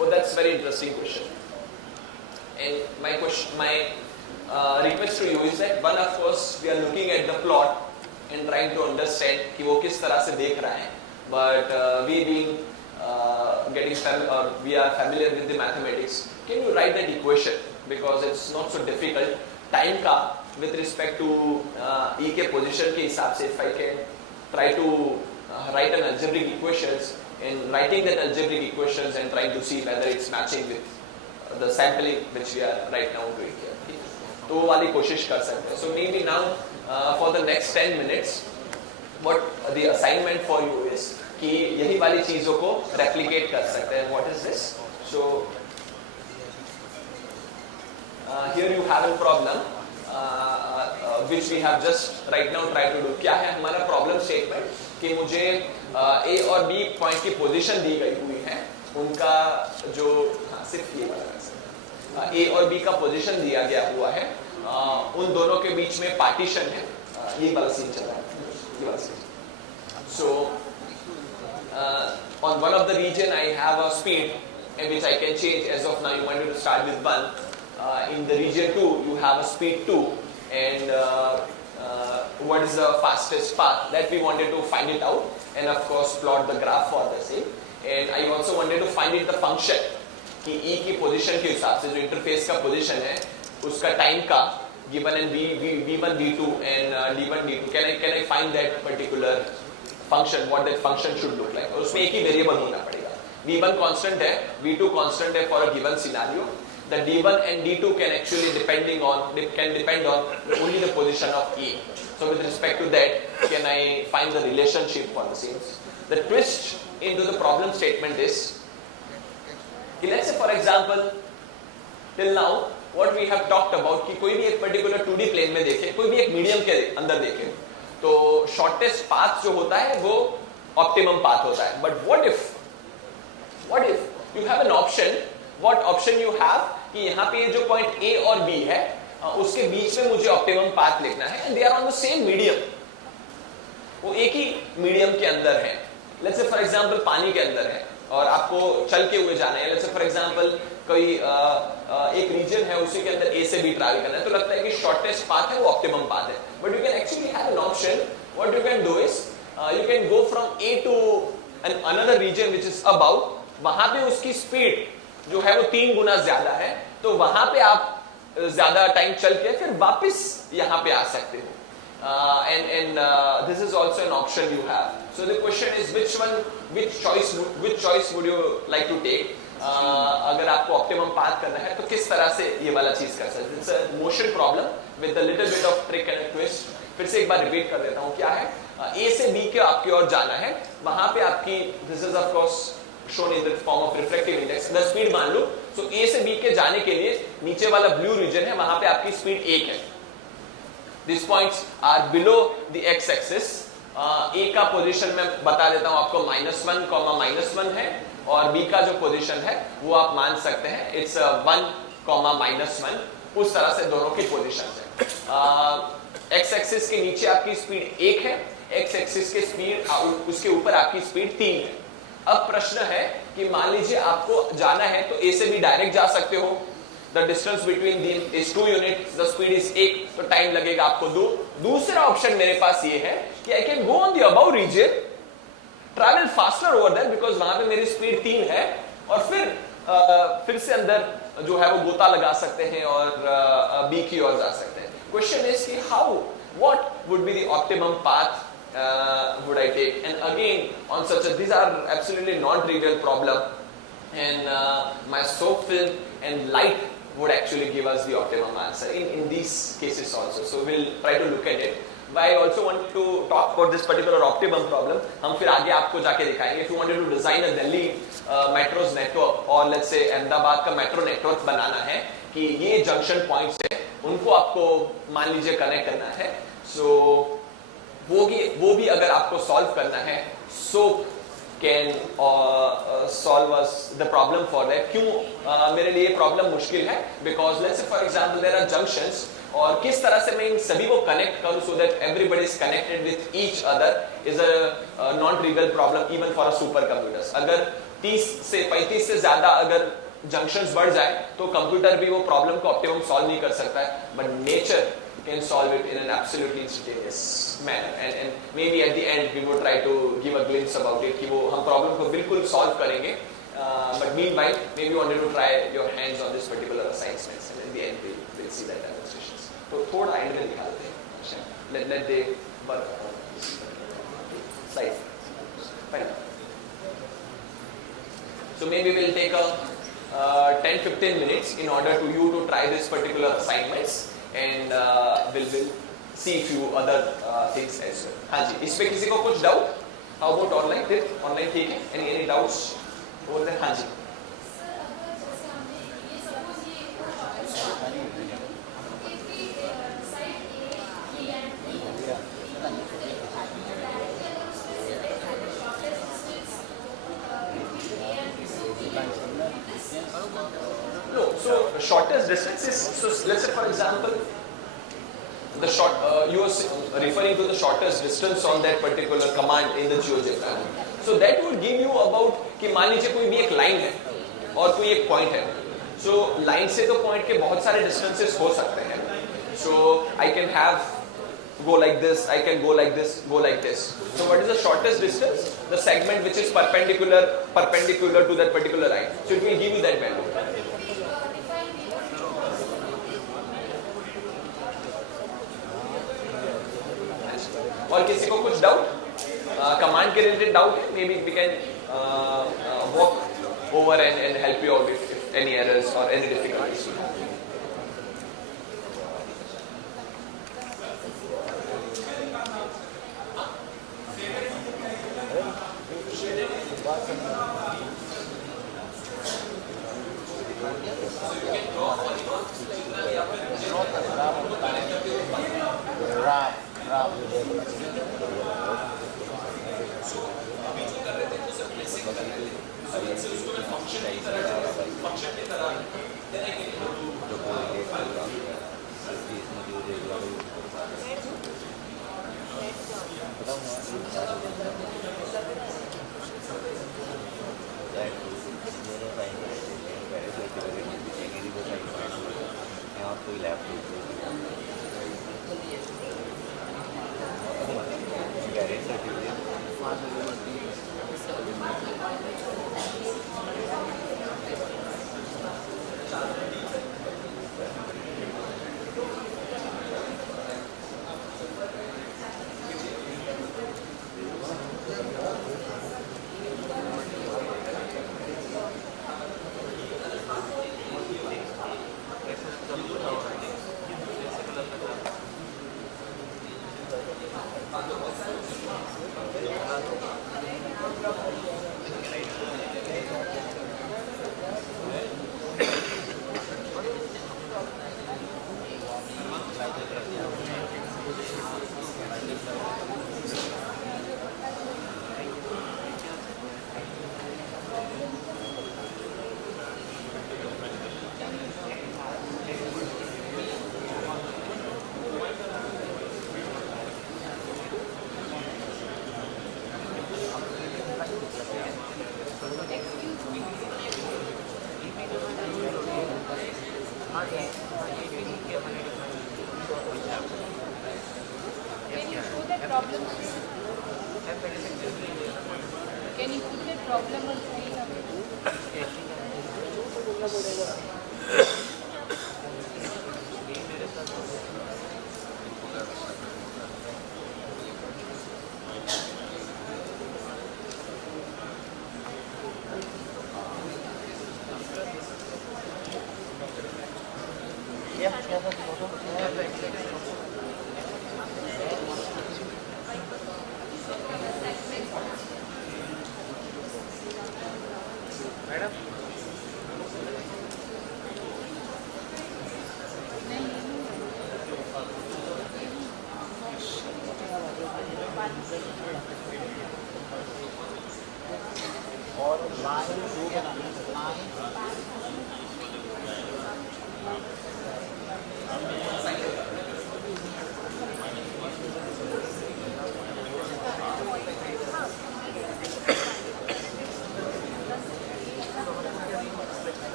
Oh, that's very interesting question. And my request to you is that one, of course, we are looking at the plot and trying to understand कि वो किस तरह से देख रहा है. But we being we are familiar with the mathematics. Can you write that equation, because it's not so difficult. Time का with respect to e के position के हिसाब से, if I can try to write an algebraic equations, and writing that algebraic equations and trying to see whether it's matching with the sampling which we are right now doing here. तो वो वाली कोशिश कर सकते हैं. So maybe now for the next 10 minutes, what the assignment for you is कि यही वाली चीजों को replicate कर सकते हैं. What is this? So here you have a problem which we have just right now tried to do. क्या है हमारा problem statement कि मुझे A और B पॉइंट की पोजीशन दी गई हुई है, उनका जो सिर्फ ये वाला A और B का पोजीशन दिया गया हुआ है, उन दोनों के बीच में पार्टीशन है, ये वाला सीन चल रहा है, ये वाला scene. So on one of the region I have a speed in which I can change. As of now you wanted to start with 1. In the region 2 you have a speed 2, and what is the fastest path that we wanted to find it out, and of course plot the graph for the same. And I also wanted to find it the function कि E की position के हिसाब से जो interface का position है उसका time का given and V1 V2 and D1 D2, can I find that particular function, what that function should look like. और उसमें एक ही वेरिएबल होना पड़ेगा. V1 constant है, V2 constant है for a given scenario. The D1 and D2 can actually depend on only the position of E. So with respect to that, can I find the relationship for the same? The twist into the problem statement is, let's say for example, till now what we have talked about कि कोई भी एक particular 2D plane में देखे, कोई भी एक medium के अंदर देखे, तो shortest path जो होता है वो optimum path होता है. But what if you have an option? What option you have कि यहाँ पे जो point A और B है उसके बीच में मुझे optimum path लिखना है, and they are on the same medium. वो एक ही medium के अंदर है. Let's say for example पानी के अंदर है और आपको चल के हुए जाना है. Let's say for example कोई एक region है उसी के अंदर A से B travel करना है, तो लगता है कि shortest path है वो optimum path है. But you can actually have an option. What you can do is you can go from A to another region which is above. वहाँ पे उसकी speed जो है वो 3 गुना ज्यादा है, तो वहां पे आप ज्यादा टाइम चल के फिर वापस यहाँ पे आ सकते हो. And this is also an option you have. So the question is which choice would you like to take? अगर आपको optimum path करना है तो किस तरह से ये वाला चीज कर सकते हैं. It's a motion problem with a little bit of trick and a twist. फिर से एक बार रिपीट कर देता हूँ. क्या है, A से B के आपकी ओर जाना है, वहां पे आपकी this is of course shown in the form of refractive index. The speed मान लो, so A से B के जाने के लिए नीचे वाला blue region है, वहां पे आपकी speed 1 है. These points are below the x-axis. A का पोजीशन मैं बता देता हूं आपको -1, -1 है, और B का जो पोजीशन है वो आप मान सकते हैं it's 1, -1. उस तरह से दोनों की पोजीशन है. x-axis के नीचे आपकी स्पीड 1 है, x-axis के स्पीड उसके ऊपर आपकी स्पीड 3 है. अब प्रश्न है कि मान लीजिए आपको जाना है तो A से B डायरेक्ट जा सकते हो. The distance between them is 2 units, the speed is 1, तो टाइम लगेगा आपको 2. दूसरा ऑप्शन मेरे पास ये है कि I can go on the above region, travel faster over there because वहां पे मेरी स्पीड 3 है, और फिर से अंदर जो है वो गोता लगा सकते हैं और B की ओर जा सकते हैं. Question is कि what would be the optimum path would I take? And again on these are absolutely non-trivial problem, and my soap film and light would actually give us the optimum answer in these cases also. So we'll try to look at it. But I also want to talk about this particular optimum problem. हम फिर आगे आपको जाके दिखाएंगे. If you wanted to design a Delhi metros network और let's say Ahmedabad का metro network बनाना है कि ये junction points है, उनको आपको मान लीजिए कनेक्ट करना है. So वो भी अगर आपको सॉल्व करना है soap can solve us the problem for that. क्यों मेरे लिए प्रॉब्लम मुश्किल है? Because let's say for example there are junctions, और किस तरह से मैं इन सभी को कनेक्ट करूं so that everybody is connected with each other is a non-trivial problem even for a super computers. अगर 30 से 35 से ज़्यादा अगर जंक्शंस बढ़ जाए तो कंप्यूटर भी वो प्रॉब्लम को ऑप्टिमम सॉल्व नहीं कर सकता है, but nature can solve it in an absolutely instantaneous manner, and maybe at the end we would try to give a glimpse about it कि वो हम प्रॉब्लम को बिल्कुल सॉल्व करेंगे, but meanwhile maybe you wanted to try your hands on this particular assignments and in the end we'll see that demonstrations. तो थोड़ा and में निकालते हैं, let they work on slide fine. So maybe we'll take a 10-15 minutes in order to you to try this particular assignments. And we'll see few other things as well. हाँ जी, इस पे किसी को कुछ doubt? How about online? Online ठीक है? Any doubts over there? हाँ जी. No, so shortest distance is, so let's say for example, the you are referring to the shortest distance on that particular command in the GeoGebra. So that would give you about कि मान लीजिए कोई भी एक line है और कोई एक पॉइंट है. So लाइन से तो पॉइंट के बहुत सारे डिस्टेंसेस हो सकते हैं. So I can have go like this, I can go like this, go like this. So what is the shortest distance? The segment which is perpendicular to that particular line. So it will give you that value. और किसी को कुछ doubt command के related doubt है? May be we can walk over and help you out if any errors और any difficulties.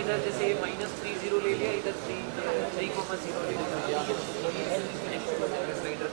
इधर जैसे -30 ले लिया, इधर 3,0 ले लिया, स्लाइडर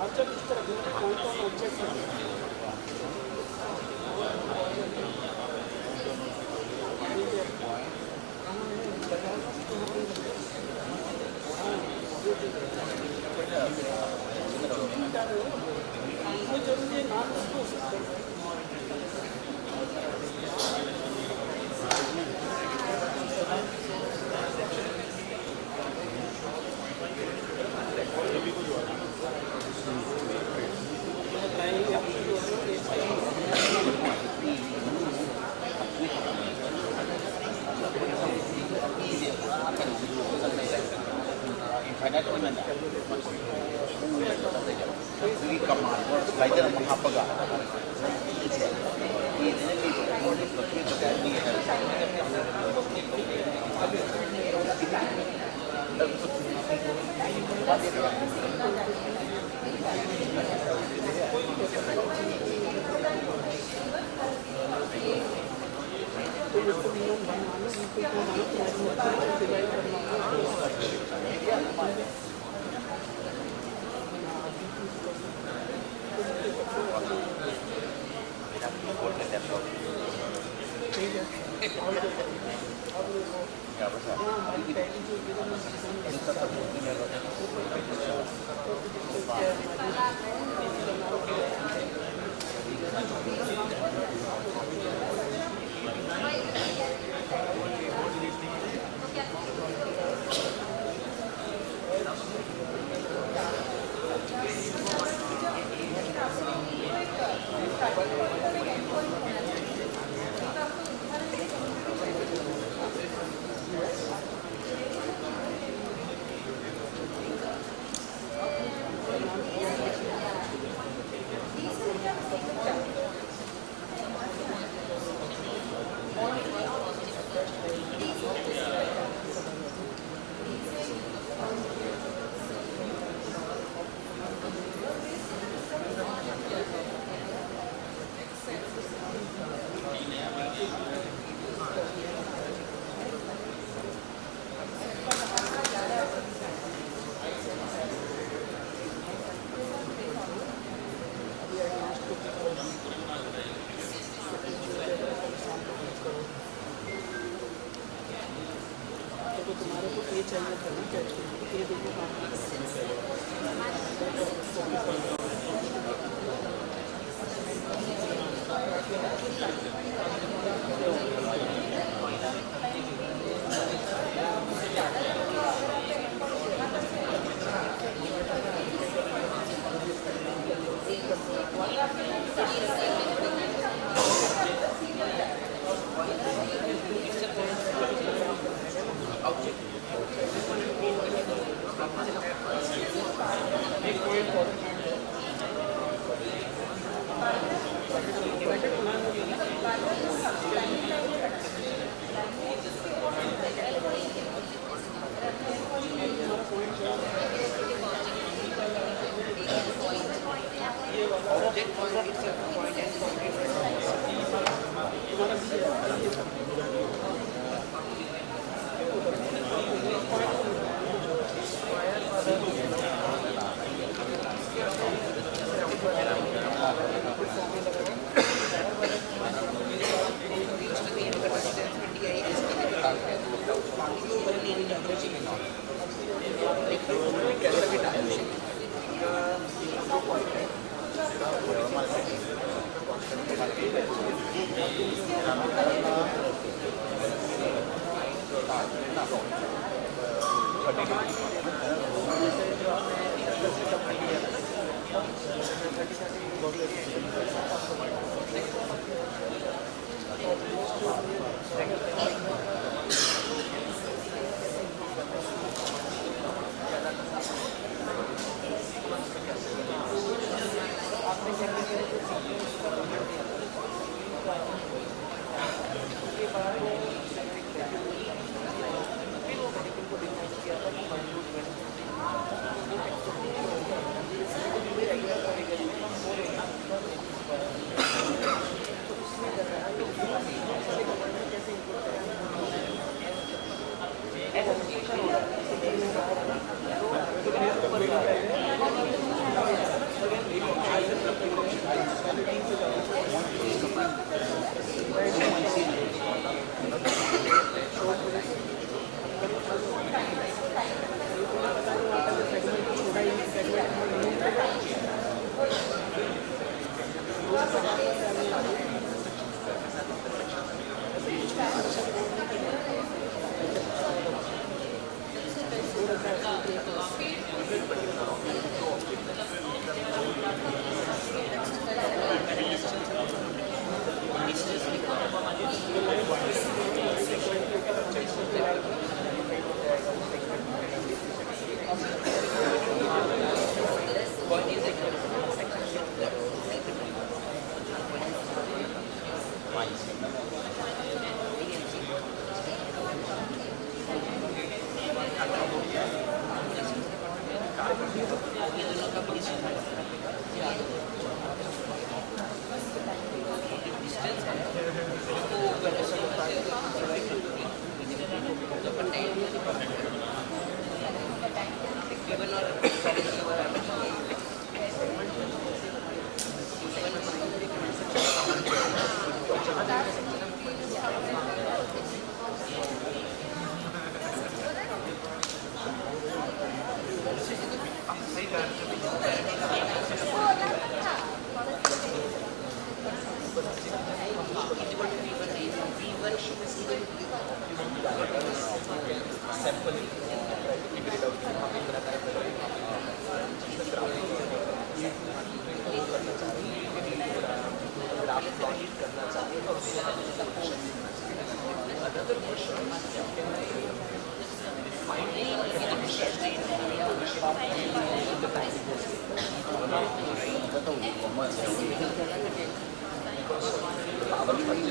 अच्छा, इस तरह कोई तो object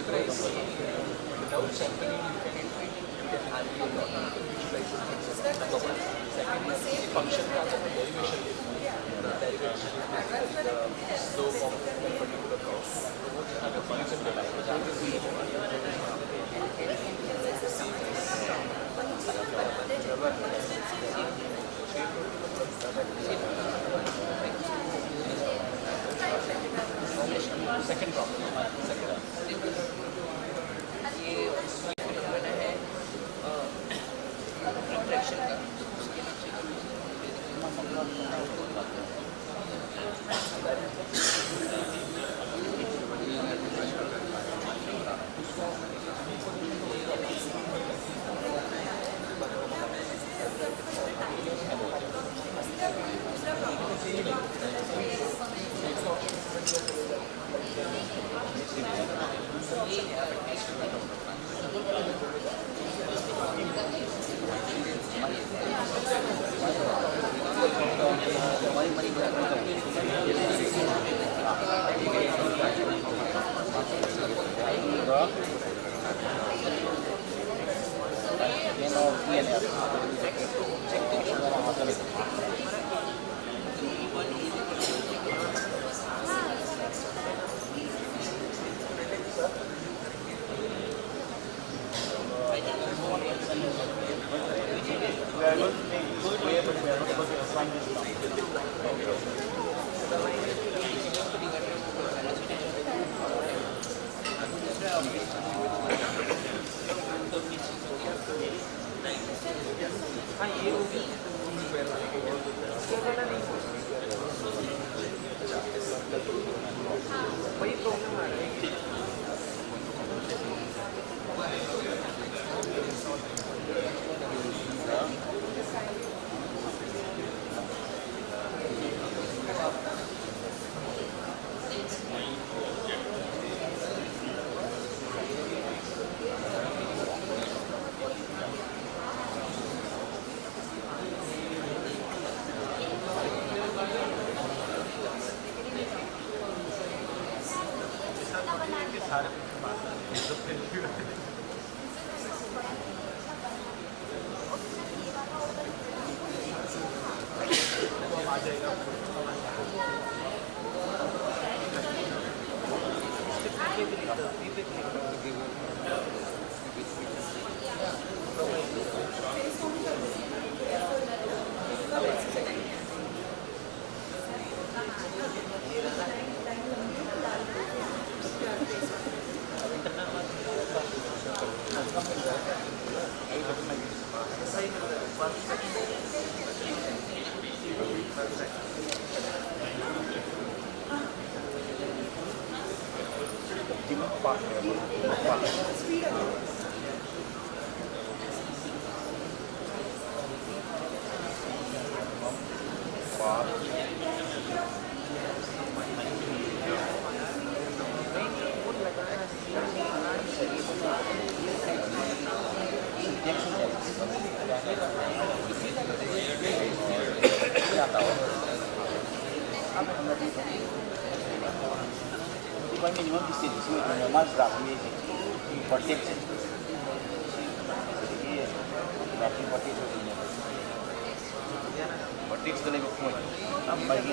Without sampling, you can handle a lot of visualization. Number one. Second is function comes from a derivation. The derivation is the slope of a particular curve. And the function second problem. minimum distance, so normal gravity vertex है. ये gravity vertex होती है. Vertex तो नहीं कोई. हम bike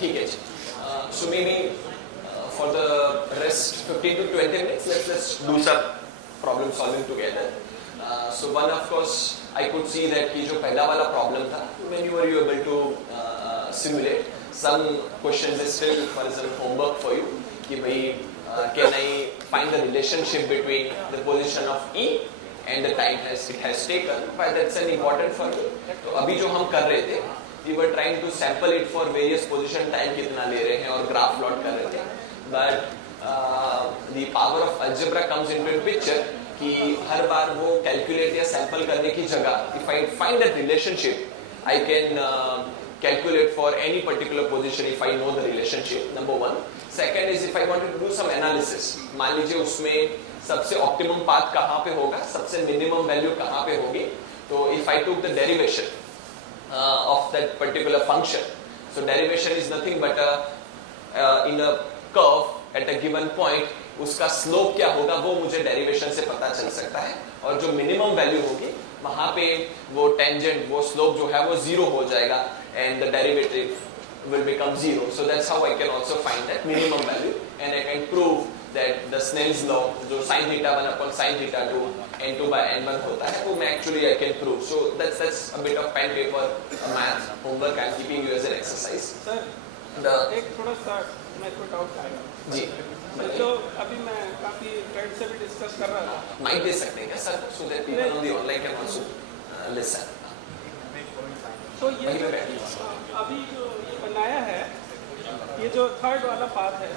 ठीक है. So maybe for the rest 15 to 20 minutes, let's do some problem solving together. So one, of course, I could see that कि जो पहला वाला problem था, when you were able to simulate, some questions is still for example homework for you कि भाई can I find the relationship between the position of E and the time it has taken, why that's an important for me. तो अभी जो हम कर रहे थे, we were trying to sample it for various position time कितना ले रहे हैं और graph plot कर रहे थे, but the power of algebra comes into picture कि हर बार वो कैलकुलेट या सैंपल करने की जगह if I find that relationship I can calculate for any particular position if I know the relationship, number one. Second is if I wanted to do some analysis, मान लीजिए उसमें सबसे optimum path कहाँ पे होगा, सबसे minimum value कहाँ पे होगी, तो if I took the derivation of that particular function, so derivation is nothing but in a curve at a given point, उसका slope क्या होगा वो मुझे derivation से पता चल सकता है, और जो minimum value होगी वहाँ पे वो tangent, वो slope जो है वो zero हो जाएगा and the derivative will become zero. So that's how I can also find that minimum value, and I can prove that the Snell's law, जो sin theta 1 upon sin theta 2 n2 by n1 होता है, वो मैं actually I can prove. So that's a bit of pen paper math homework I'm keeping you as an exercise. Sir, एक थोड़ा सा मैं को डाउट आया जी, जो अभी मैं काफी फ्रेंड से भी डिस्कस कर रहा था, माइक दे सकते हैं क्या sir, so that people on the online can also listen. तो ये अभी जो ये बनाया है, ये जो थर्ड वाला पाथ है,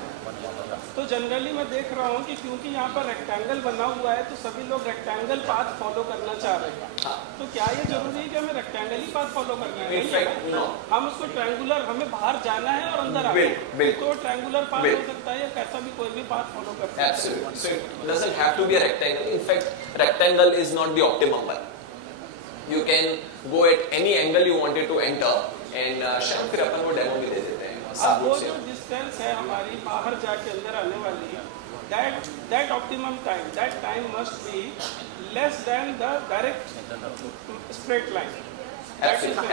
तो जनरली मैं देख रहा हूँ कि क्योंकि यहाँ पर रेक्टेंगल बना हुआ है तो सभी लोग रेक्टेंगल पाथ फॉलो करना चाह रहे हैं। तो क्या ये जरूरी है कि हमें रेक्टेंगल ही पाथ फॉलो करना है? No. हम उसको ट्रायंगुलर, हमें बाहर जाना है और अंदर आना है, तो ट्रायंगुलर पाथ हो सकता है या कैसा भी कोई भी पाथ फॉलो कर सकता है। Absolutely. So it doesn't have to be a rectangle. In fact, rectangle is not the optimum one. You can go at any angle you wanted to enter, and शाम फिर अपन वो डेमो भी दे देते हैं। अब वो जो डिस्टेंस है हमारी बाहर जाके अंदर आने वाली, that optimum time must be less than the direct straight line. Absolutely.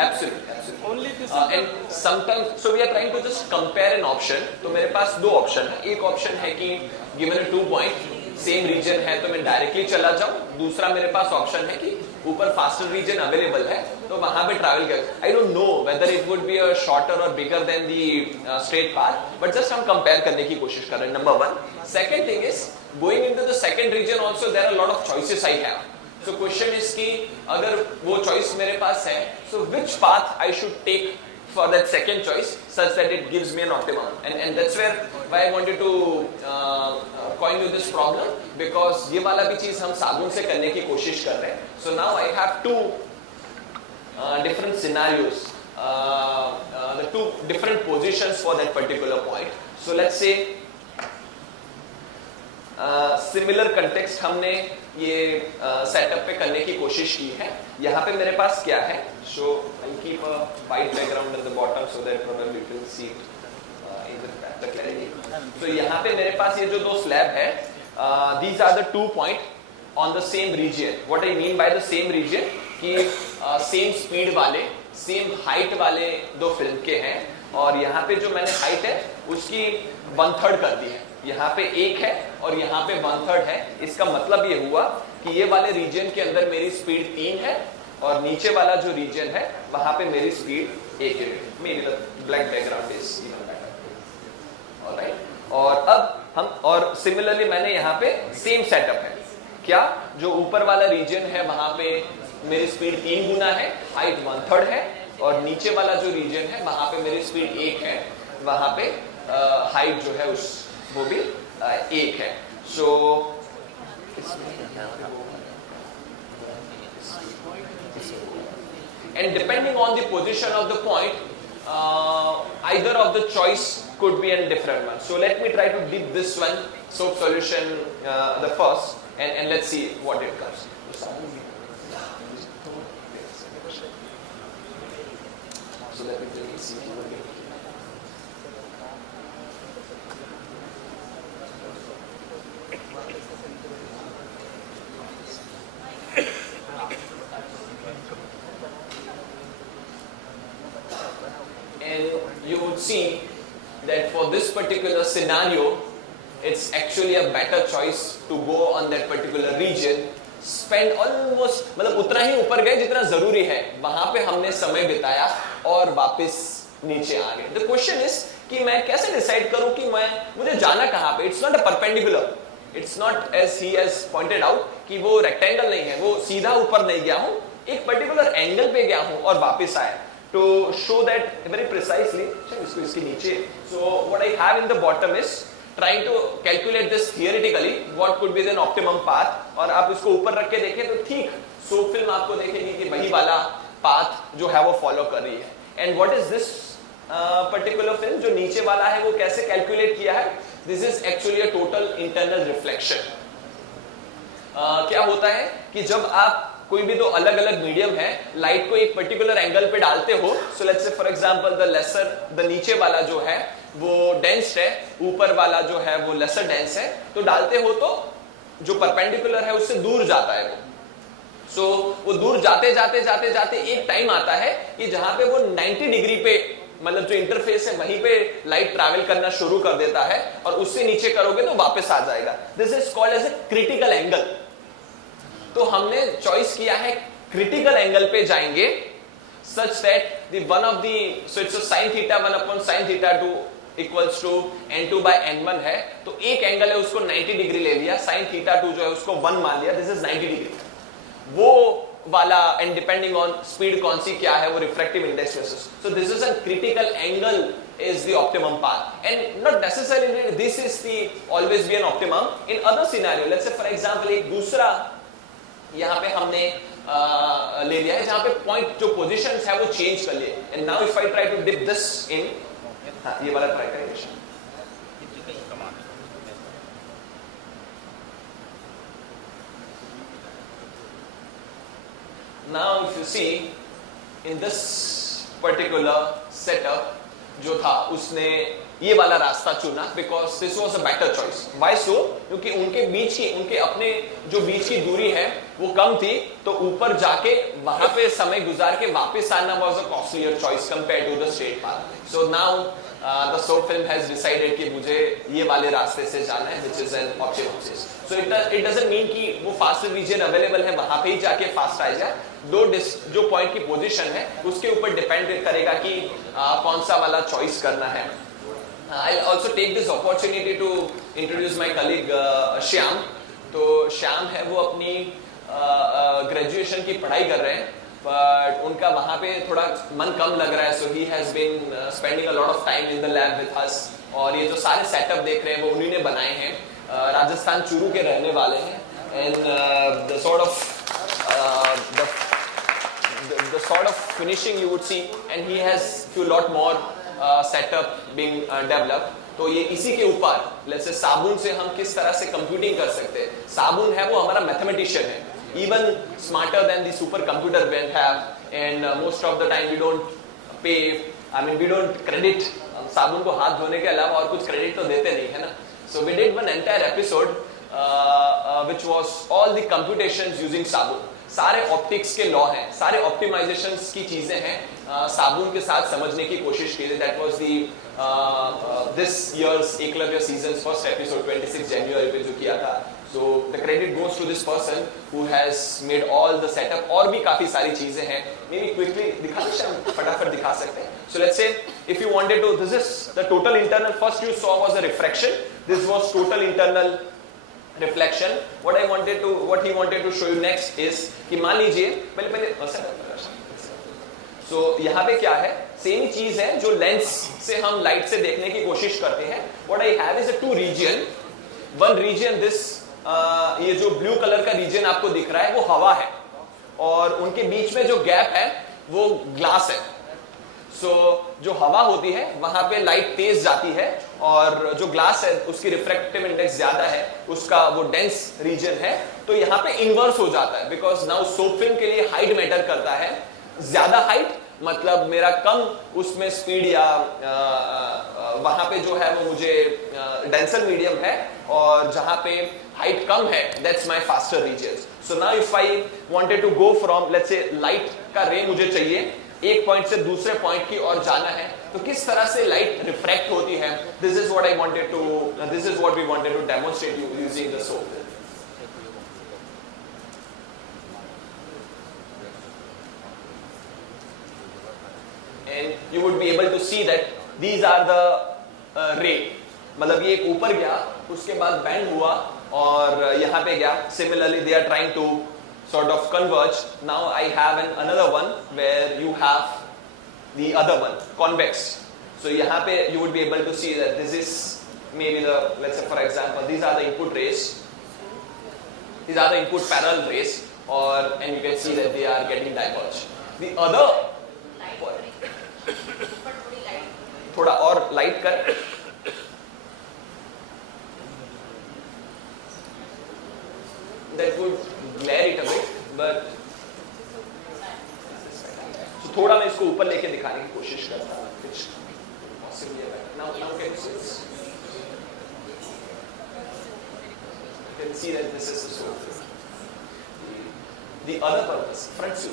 Only this And sometimes, so we are trying to just compare an option. तो मेरे पास दो ऑप्शन है, एक ऑप्शन है कि given a 2 point same region है तो मैं डायरेक्टली चला जाऊं, दूसरा मेरे पास ऑप्शन है कि ऊपर फास्टर रीजन अवेलेबल है तो वहां पे ट्रैवल कर। I don't know whether it would be a shorter or bigger than the straight path, but just हम कंपेयर करने की कोशिश कर रहे हैं, number one. Second thing is going into the second region also there are lot of choices I have. So question is कि अगर वो चॉइस मेरे पास है, so which path I should take for that second choice such that it gives me an optimum, and that's why I wanted to coin you this problem, because ये वाला भी चीज हम साबुन से करने की कोशिश कर रहे हैं। So now I have two different scenarios, the two different positions for that particular point. So let's say similar context हमने ये सेटअप पे करने की कोशिश की है। यहाँ पे मेरे पास क्या है, so I keep a white background at the bottom so that probably you can see in the clarity. तो यहाँ पे मेरे पास ये जो दो स्लैब है, these are the 2 point on the same region. What I mean by the same region कि same speed वाले, सेम हाइट वाले दो फिल्म के हैं, और यहाँ पे जो मैंने हाइट है उसकी 1/3 कर दी है। यहाँ पे 1 है और यहाँ पे 1/3 है। इसका मतलब ये हुआ कि ये वाले रीजन के अंदर मेरी स्पीड 3 है और नीचे वाला जो रीजन है वहां पे मेरी स्पीड 1 है। मेरी black background is even better, alright. और अब हम, और सिमिलरली मैंने यहाँ पे सेम सेटअप है, क्या जो ऊपर वाला रीजन है वहां पे मेरी स्पीड 3 गुना है, हाइट 1/3 है, और नीचे वाला जो रीजन है वहां पे मेरी स्पीड 1 है, वहां पे हाइट जो है उस वो भी 1 है। सो and depending on the position of the point, either of the choice could be a different one. So let me try to dip this one soap solution the first, and let's see what it comes. So let me quickly see. And you would see that for this particular scenario, it's actually a better choice to go on that particular region, spend almost, मतलब उतना ही ऊपर गए जितना जरूरी है, वहां पे हमने समय बिताया और वापस नीचे आ गए। The question is कि मैं कैसे डिसाइड करूं कि मुझे जाना कहां पे? It's not a perpendicular, it's not as he has pointed out कि वो रेक्टेंगल नहीं है, वो सीधा ऊपर नहीं गया हूं, एक पर्टिकुलर एंगल पे गया हूं और वापस आया। To show that very precisely, इसको इसके नीचे, so what I have in the bottom is trying to calculate this theoretically what could be the optimum path और आप इसको ऊपर रख के देखें तो ठीक सोप फिल्म आपको देखेगी कि वही वाला पाथ जो है वो फॉलो कर रही है. And what is this particular film जो नीचे वाला है वो कैसे कैलकुलेट किया है? This is actually a total internal reflection. क्या होता है कि जब आप कोई भी दो अलग अलग मीडियम है लाइट को एक पर्टिकुलर एंगल पे डालते हो, सो let's say for example the नीचे वाला जो है वो डेंस है, ऊपर वाला जो है वो लेसर डेंस है, तो डालते हो तो जो परपेंडिकुलर है उससे दूर जाता है वो. सो वो दूर जाते जाते जाते जाते एक टाइम आता है कि जहां पे वो 90 डिग्री पे मतलब जो इंटरफेस है वहीं पे लाइट ट्रैवल करना शुरू कर देता है और उससे नीचे करोगे तो वापस आ जाएगा. This is called as a critical angle. तो हमने चॉइस किया है क्रिटिकल एंगल पे जाएंगे such that the one of the so it's a sin theta 1 upon sin theta 2 equals to n2 by n1 है. तो एक एंगल है उसको 90 डिग्री ले लिया, sin theta 2 जो है उसको 1 मान लिया, दिस इज 90 डिग्री. वो वाला एंड डिपेंडिंग ऑन स्पीड कौन सी क्या है वो refractive index basis. So this is a critical angle is the optimum path and not necessarily this is the always be an optimum. In other scenario let's say for example एक दूसरा यहाँ पे हमने ले लिया है जहाँ पे पॉइंट जो पोजीशंस है वो चेंज कर लिए. And now if I try to dip this in, हाँ ये वाला ट्राई करेंगे. Now if you see in this particular setup जो था उसने ये वाला रास्ता चुना because this was a better choice. Why so? क्योंकि उनके बीच की उनके अपने जो बीच की दूरी है वो कम थी, तो ऊपर जाके वहां पे समय गुजार के वापस आना was a costlier choice compared to the straight path. So now the soap film has decided कि मुझे ये वाले रास्ते से जाना है which is an optimum choice. So it doesn't mean कि वो फास्टर रीजन अवेलेबल है वहां पे ही जाके फास्ट आ जाए. जो पॉइंट की पोजीशन है उसके ऊपर डिपेंड करेगा कि कौन सा वाला चॉइस करना है. I'll also take this opportunity to introduce my colleague Shyam. तो श्याम है वो अपनी ग्रेजुएशन की पढ़ाई कर रहे हैं बट उनका वहाँ पे थोड़ा मन कम लग रहा है. So he has been spending a lot of time in the lab with us. और ये जो सारे सेटअप देख रहे हैं वो उन्हीं ने बनाए हैं. राजस्थान चूरू के रहने वाले हैं and the sort of finishing you would see and he has few lot more setup being developed. तो ये इसी के ऊपर let's say साबुन से हम किस तरह से कंप्यूटिंग कर सकते हैं. साबुन है वो हमारा मैथमेटिशियन है, even smarter than the super computer we have and most of the time we don't pay, I mean we don't credit. साबुन को हाथ धोने के अलावा और कुछ क्रेडिट तो देते नहीं है ना. So we did one entire episode which was all the computations using साबुन. सारे ऑप्टिक्स के लॉ हैं, सारे ऑप्टिमाइजेशंस की चीजें हैं, साबुन के साथ समझने की कोशिश की. That was the this year's Eklavya seasons first episode 26 जनवरी पे जो किया था. So the credit goes to this person who has made all the setup. और भी काफी सारी चीजें हैं, मे बी क्विकली दिखा सकते, फटाफट दिखा सकते हैं. So let's say if you wanted to, this is the total internal, first you saw was a refraction, this was total internal reflection. What he wanted to show you next is कि मान लीजिए पहले so यहाँ पे क्या है, same चीज है जो लेंस से हम लाइट से देखने की कोशिश करते हैं. What I have is a two region. One region this ये जो ब्लू कलर का रीजन आपको दिख रहा है वो हवा है और उनके बीच में जो गैप है वो ग्लास है. सो जो हवा होती है वहां पे लाइट तेज जाती है और जो ग्लास है उसकी रिफ्रैक्टिव इंडेक्स ज्यादा है, उसका वो डेंस रीजन है. तो यहाँ पे इनवर्स हो जाता है बिकॉज नाउ सोप फिल्म के लिए हाइट मैटर करता है. ज्यादा हाइट मतलब मेरा कम उसमें स्पीड या वहां पे जो है वो मुझे डेंसर मीडियम है और जहां पे हाइट कम है that's my faster region. So now if I wanted to go from let's say light का रे मुझे चाहिए एक पॉइंट से दूसरे पॉइंट की ओर जाना है, तो किस तरह से लाइट रिफ्रैक्ट होती है. This is what we wanted to demonstrate you using the soap. And you would be able to see that these are the ray. मतलब ये एक ऊपर गया उसके बाद बैंड हुआ और यहाँ पे गया. Similarly they are trying to sort of converge. Now I have another one where you have the other one convex. So यहाँ पे you would be able to see that this is maybe let's say for example, these are the input rays. These are the input parallel rays, and you can see that they are getting diverged. The other, थोड़ा और light कर. That would glare it a bit, but so थोड़ा मैं इसको ऊपर लेके दिखाने की कोशिश करता हूँ. Which possibly now can you see this? You can see that this is the source. The other purpose, front view.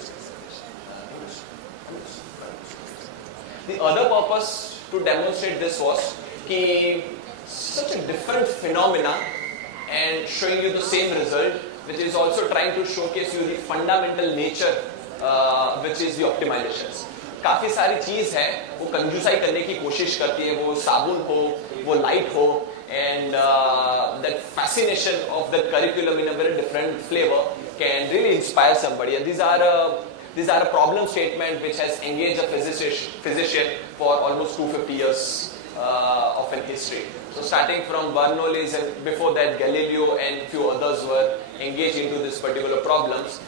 The other purpose to demonstrate this was कि such a different phenomena and showing you the same result, which is also trying to showcase you the fundamental nature, which is the optimizations. काफी सारी चीज है वो कंजूसाई करने की कोशिश करती है, वो साबुन हो, वो लाइट हो, and that fascination of the curriculum in a very different flavor can really inspire somebody. And these are a problem statement which has engaged a physician for almost 250 years of an history. So starting from Bernoulli and before that Galileo and few others were engaged into this particular problems.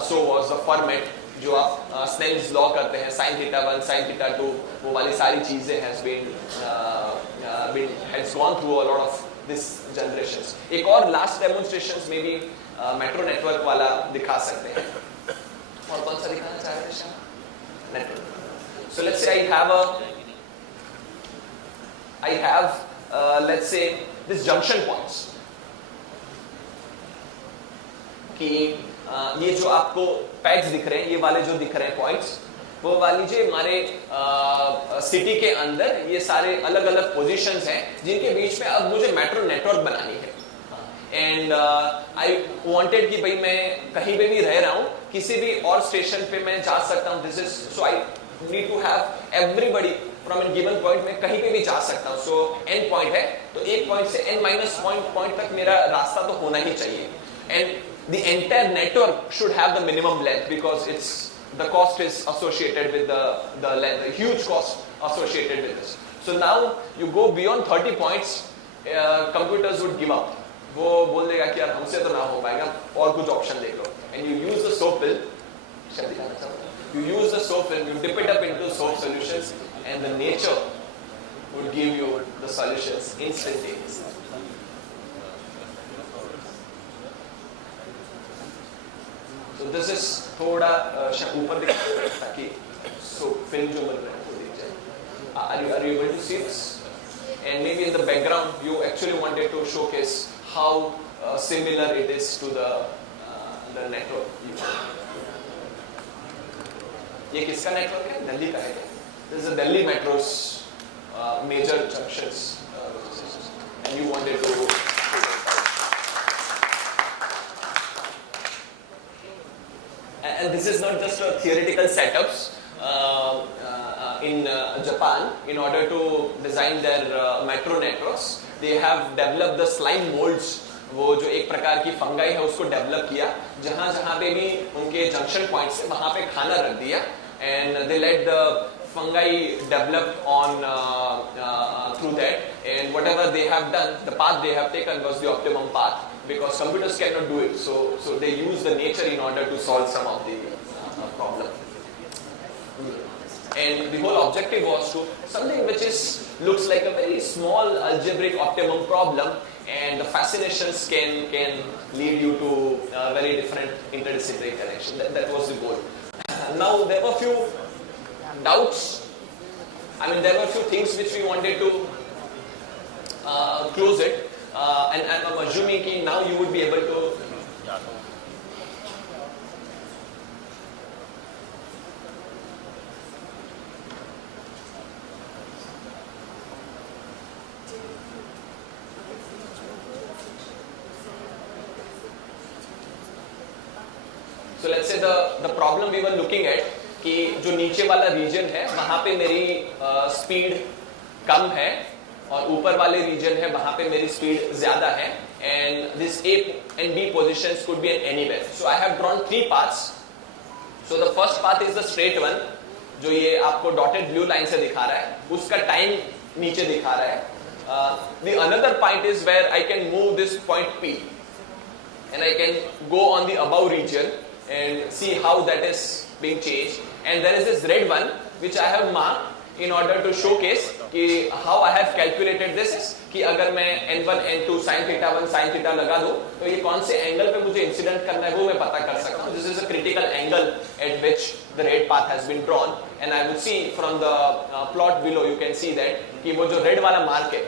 So was the Fermat, जो आप Snell's law करते हैं, sin theta 1, sin theta 2, वो वाली सारी चीजें has gone through a lot of this generations. एक और last demonstrations में भी metro network वाला दिखा सकते हैं. और कौन सा दिखाना चाह रहे हैं? Network. So let's say I have let's say this junction points. कि ये जो आपको पैड्स दिख रहे हैं, ये वाले जो दिख रहे हैं पॉइंट्स, वो मान लीजिए हमारे सिटी के अंदर ये सारे अलग अलग पोजीशंस हैं जिनके बीच में अब मुझे मेट्रो नेटवर्क बनानी है. एंड आई वांटेड कि भाई मैं कहीं पे भी रह रहा हूँ, किसी भी और स्टेशन पे मैं जा सकता हूँ. This is so I need to have everybody from an given point में कहीं पे भी जा सकता हूँ. सो एन पॉइंट है तो एक पॉइंट से एन माइनस पॉइंट तक मेरा रास्ता तो होना ही चाहिए. And the entire network should have the minimum length because the cost is associated with the length, the huge cost associated with this. So now you go beyond 30 points, computers would give up. वो बोल देगा कि यार हमसे तो ना हो पाएगा, और कुछ ऑप्शन देख लो. And you use the soap film, you dip it up into soap solutions, and the nature would give you the solutions instantaneously. So this is थोड़ा ऊपर दिखाना ताकि फिल्म जो बन रहा है वो दिख जाए. Are you able to see this? And maybe in the background you actually wanted to showcase how similar it is to the network. ये किसका नेटवर्क है? दिल्ली का है. This is the Delhi metro's major junctions, and you wanted to. And this is not just a theoretical setups. In Japan, in order to design their metro networks, they have developed the slime molds. वो जो एक प्रकार की fungi है उसको develop किया, जहाँ पे भी उनके जंक्शन पॉइंट्स है वहाँ पे खाना रख दिया, and they let the fungi develop on through that, and whatever they have done, the path they have taken was the optimum path because computers cannot do it. So they use the nature in order to solve some of the problem. And the whole objective was to something which looks like a very small algebraic optimum problem, and the fascinations can lead you to a very different interdisciplinary connection. That was the goal. Now there were few doubts. I mean, there were few things which we wanted to close it, and I'm assuming that now you would be able to. So let's say the problem we were looking at कि जो नीचे वाला reason है वहाँ पे मेरी speed कम है और ऊपर वाले रीजन है वहाँ पे मेरी स्पीड ज्यादा है, and this A and B positions could be at anywhere. So I have drawn three paths. So the first path is the straight one, जो ये आपको dotted blue line से दिखा रहा है, उसका टाइम नीचे दिखा रहा है. The another point is where I can move this point P and I can go on the above region and see how that is being changed. And there is this red one which I have marked in order to showcase कि how I have calculated this is कि अगर मैं n1 n2 sin theta 1 sin theta लगा दूं तो ये कौन से एंगल पे मुझे इंसिडेंट करना है वो मैं पता कर सकता हूँ. This is a critical angle at which the red path has been drawn and I will see from the plot below you can see that कि वो जो red वाला मार्क है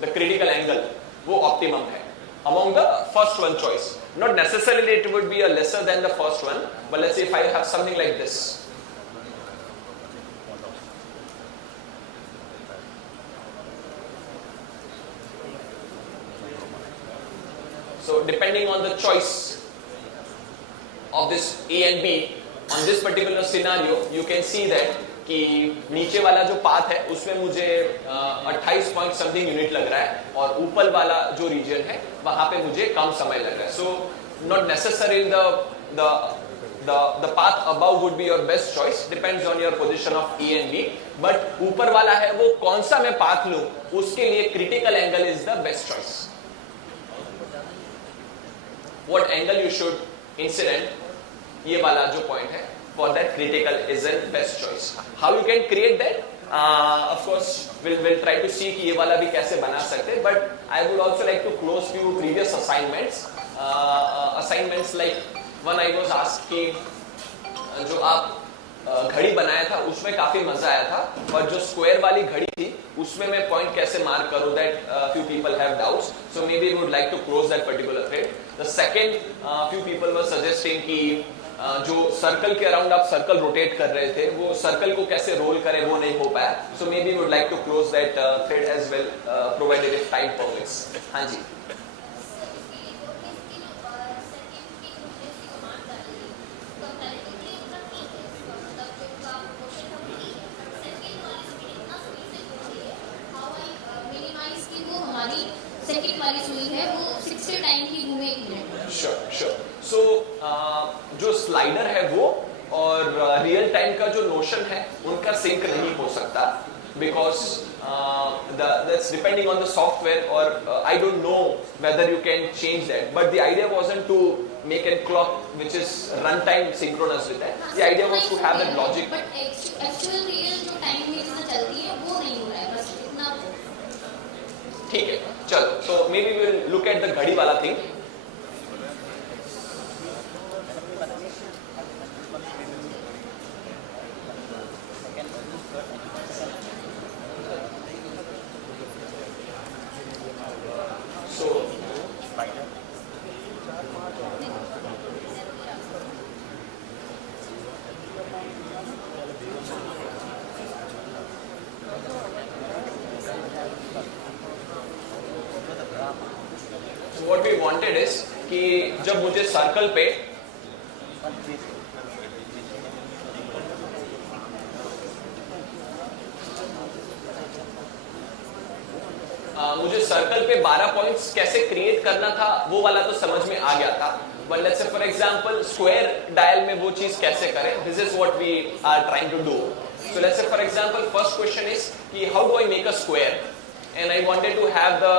the critical angle वो optimum है among the first one choice. Not necessarily it would be a lesser than the first one, but let's say if I have something like this. So depending on the choice of this A and B, on this particular scenario, you can see that कि नीचे वाला जो path है उसमें मुझे 28 point something unit लग रहा है और ऊपर वाला जो रीजन है वहां पे मुझे कम समय लग रहा है. So not necessary the path above would be your best choice, depends on your position of A and B, but ऊपर वाला है वो कौन सा मैं पाथ लूं उसके लिए critical angle is the best choice. What angle you should incident ये वाला जो point है for that critical is the best choice. How you can create that? Of course we'll try to see कि ये वाला भी कैसे बना सकते हैं, but I would also like to close few previous assignments. Assignments like one I was asked कि जो आप घड़ी बनाया था उसमें काफी मजा आया था, पर जो स्क्वायर वाली घड़ी थी उसमें मैं पॉइंट कैसे मार्क करूं, that few people have doubts, so maybe we would like to close that particular thread. The second few people were suggesting कि जो सर्कल के अराउंड आप सर्कल रोटेट कर रहे थे वो सर्कल को कैसे रोल करें वो नहीं हो पाया, so maybe we would like to close that thread as well, provided if time permits. हाँ जी. सेकंड वाली सुई है वो 60 टाइम की घूमे 1 मिनट. Sure. So जो स्लाइडर है वो और रियल टाइम का जो नोशन है उनका सिंक नहीं हो सकता because that's depending on the software or I don't know whether you can change that, but the idea wasn't to make a clock which is runtime synchronous with that. The idea was to have that logic. But actual real जो time में जितना चलती है वो नहीं हो रहा है, बस इतना. ठीक है, चलो. So maybe we will look at the घड़ी वाला thing. What we wanted is कि जब मुझे सर्कल पे मुझे सर्कल पे 12 पॉइंट्स कैसे क्रिएट करना था वो वाला तो समझ में आ गया था, but let's say for example square dial में वो चीज कैसे करें, this is what we are trying to do. So let's say for example first question is कि how do I make a square, and I wanted to have the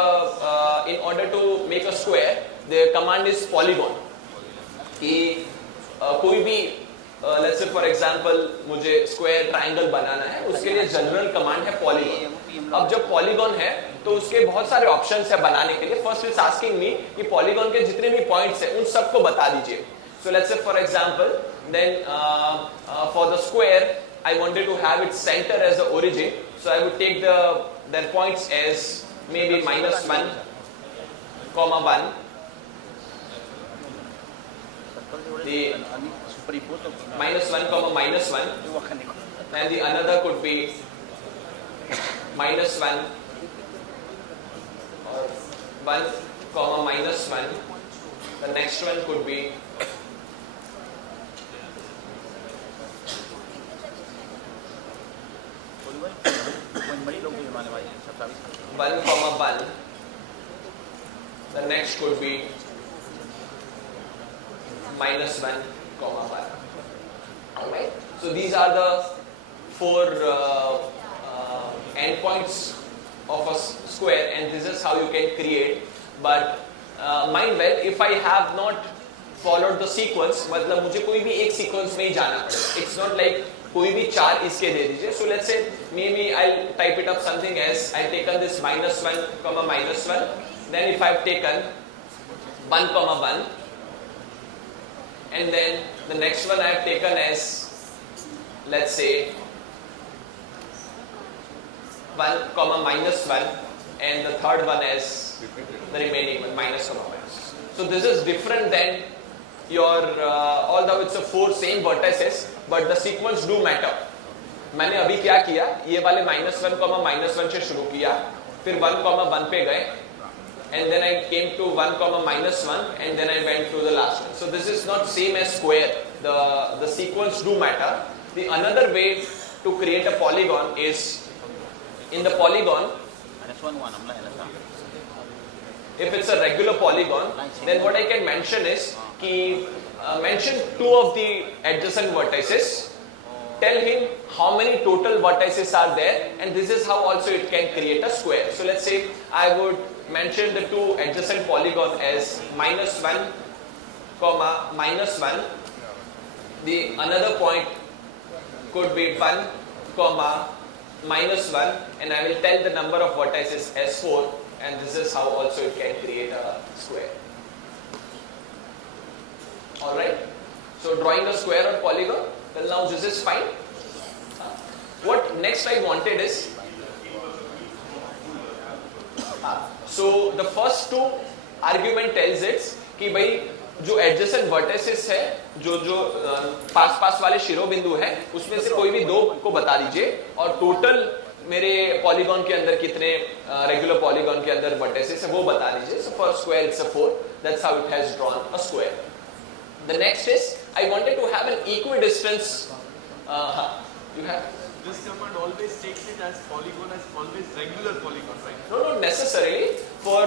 in order to make a square the command is polygon. कि कोई भी let's say for example मुझे square triangle बनाना है उसके लिए general command है polygon. अब जब पॉलीगॉन है तो उसके बहुत सारे ऑप्शंस है बनाने के लिए. फर्स्ट इज आस्किंग मी कि पॉलीगॉन के जितने भी पॉइंट्स हैं उन सबको बता दीजिए. So let's say for example then for the square I wanted to have its center as the origin, so I would take their points as maybe -1, -1. The -1, -1, and the another could be -1 or 1, -1. The next one could be 1, the next could be -1, -1. Alright, so these are the 4 endpoints of a square, and this is how you can create. But mind well, if I have not followed the sequence, मतलब मुझे कोई भी एक sequence में ही जाना पड़े. It's not like कोई भी चार इसके दे दीजिए. So let's say maybe I'll type it up something else. I've taken this -1, -1. Then if I've taken 1, 1, and then the next one I've taken as, let's say, 1, -1, and the third one as the remaining one, -1. So this is different than your, although it's a 4 same vertices, but the sequence do matter. मैंने अभी क्या किया, ये वाले -1, -1 से शुरू किया, फिर 1, 1 पे गए, and then I came to 1, -1, and then I went to the last one. So this is not same as square. The sequence do matter. The another way to create a polygon is, in the polygon, if it's a regular polygon, then what I can mention is mention 2 of the adjacent vertices, tell him how many total vertices are there, and this is how also it can create a square. So let's say I would mention the 2 adjacent polygon as -1, -1. The another point could be 1, -1, and I will tell the number of vertices as 4, and this is how also it can create a square. Alright, so drawing a square or polygon, well now this is fine. What next I wanted is, so the first 2 argument tells it कि भाई जो adjacent vertices है, जो पास वाले शिरोबिंदु है, उसमें से कोई भी 2 को बता दीजिए, और टोटल मेरे पॉलीगॉन के अंदर कितने रेगुलर पॉलीगॉन के अंदर vertices है वो बता दीजिए. So for square it's a 4. That's how it has drawn a square. The next is, I wanted to have an equidistance. You have? This command always takes it as polygon, as always regular polygon, right? No, not necessarily. For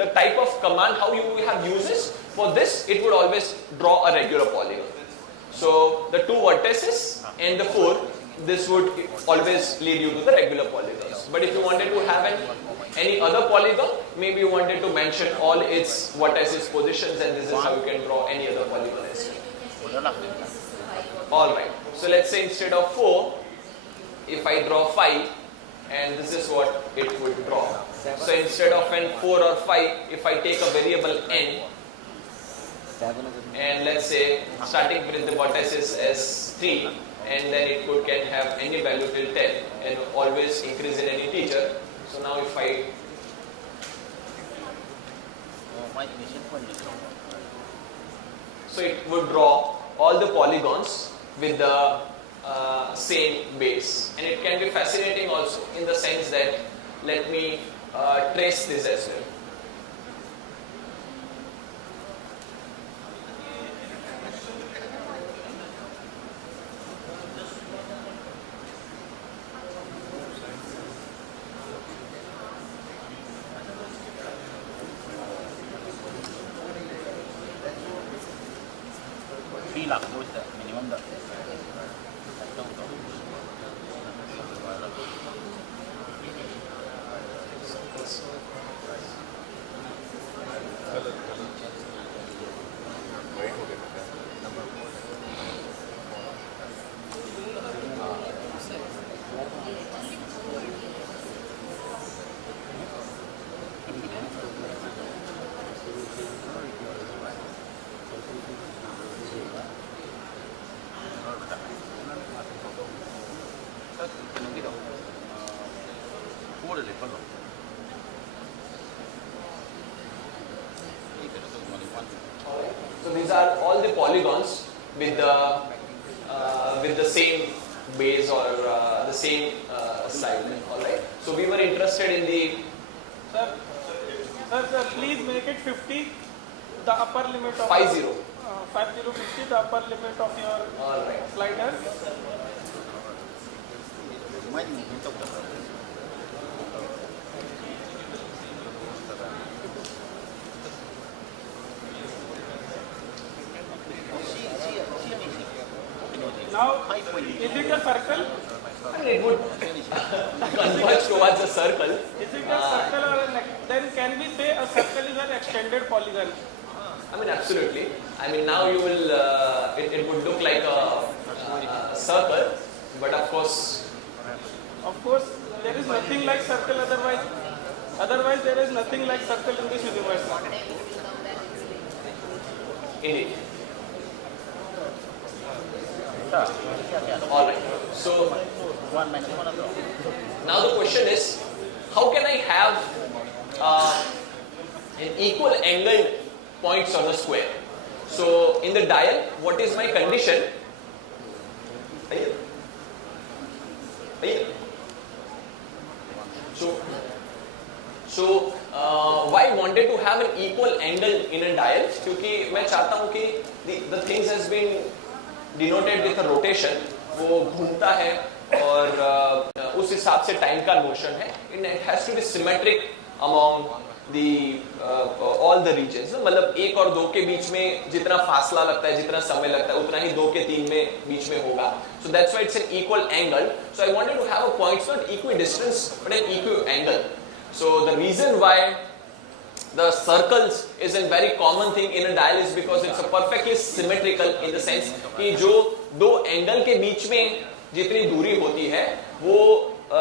the type of command, how you have uses, for this, it would always draw a regular polygon. So, the 2 vertices and the 4, this would always lead you to the regular polygons. But if you wanted to have any other polygon, maybe you wanted to mention all its vertices positions, and this is how you can draw any other polygon as well. Alright, so let's say instead of 4, if I draw 5, and this is what it would draw. So instead of an 4 or 5, if I take a variable n, and let's say starting with the vertices as 3, and then it can have any value till 10, and always increase in an integer. So now if I so it would draw all the polygons with the same base, and it can be fascinating also in the sense that, let me trace this as well. So these are all the polygons with the same base or the same side line. All right. So we were interested in the. Sir, please make it 50. The upper limit of 50. 50, the upper limit of your slider. Now, is it a circle? And it would converge towards a circle. Is it a circle or then can we say a circle is an extended polygon? I mean, absolutely. I mean, now you will, it would look like a circle, but of course, there is nothing like circle otherwise there is nothing like circle in this universe. indeed. All right. So now the question is, how can I have an equal angled points on a square? So in the dial, what is my condition? So why I wanted to have an equal angle in a dial? क्योंकि मैं चाहता हूँ कि the things has been denoted with a rotation, वो घूमता है और उस हिसाब से टाइम का मोशन है. It has to be symmetric among the all the regions. मतलब 1 और 2 के बीच में जितना फासला लगता है, जितना समय लगता है, उतना ही 2 के 3 में बीच में होगा. So that's why it's an equal angle. So I wanted to have a point not equidistance but an equal angle. So the reason why the circles is a very common thing in a dial is because it's a perfectly symmetrical in the sense कि जो दो angle के बीच में जितनी दूरी होती है वो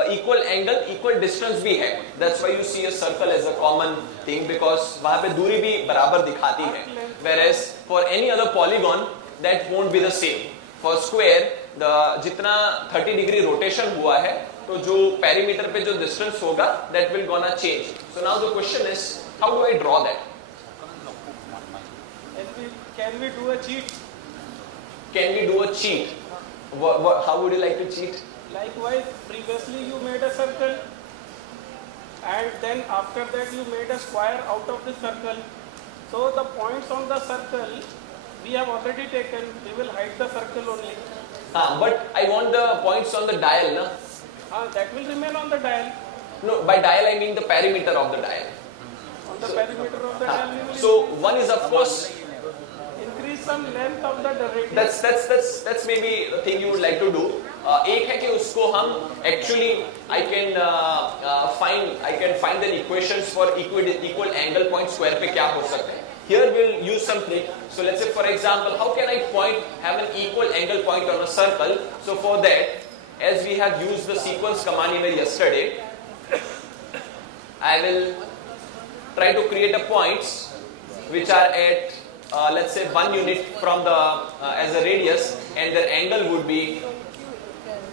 equal angle, equal distance भी है. That's why you see a circle as a common thing because वहाँ पे दूरी भी बराबर दिखाती है. Whereas for any other polygon that won't be the same. For square the जितना 30 degree rotation हुआ है तो जो perimeter पे जो distance होगा that will gonna change. So now the question is, how do I draw that? Can we do a cheat? Can we do a cheat? How would you like to cheat? Likewise, previously you made a circle and then after that you made a square out of the circle. So the points on the circle we have already taken, we will hide the circle only. But I want the points on the dial, na? That will remain on the dial. No, by dial I mean the perimeter of the dial. On the perimeter of the dial we will So one is of course increase some length of the radius. that's maybe the thing you would like to do. एक है कि उसको हम actually I can find the equations for equal angle point square पे क्या हो सकता है. Here we'll use some trick. So let's say for example, how can I have an equal angle point on a circle? So for that, as we have used the sequence command email yesterday, I will try to create a points which are at let's say 1 unit from the as a radius, and their angle would be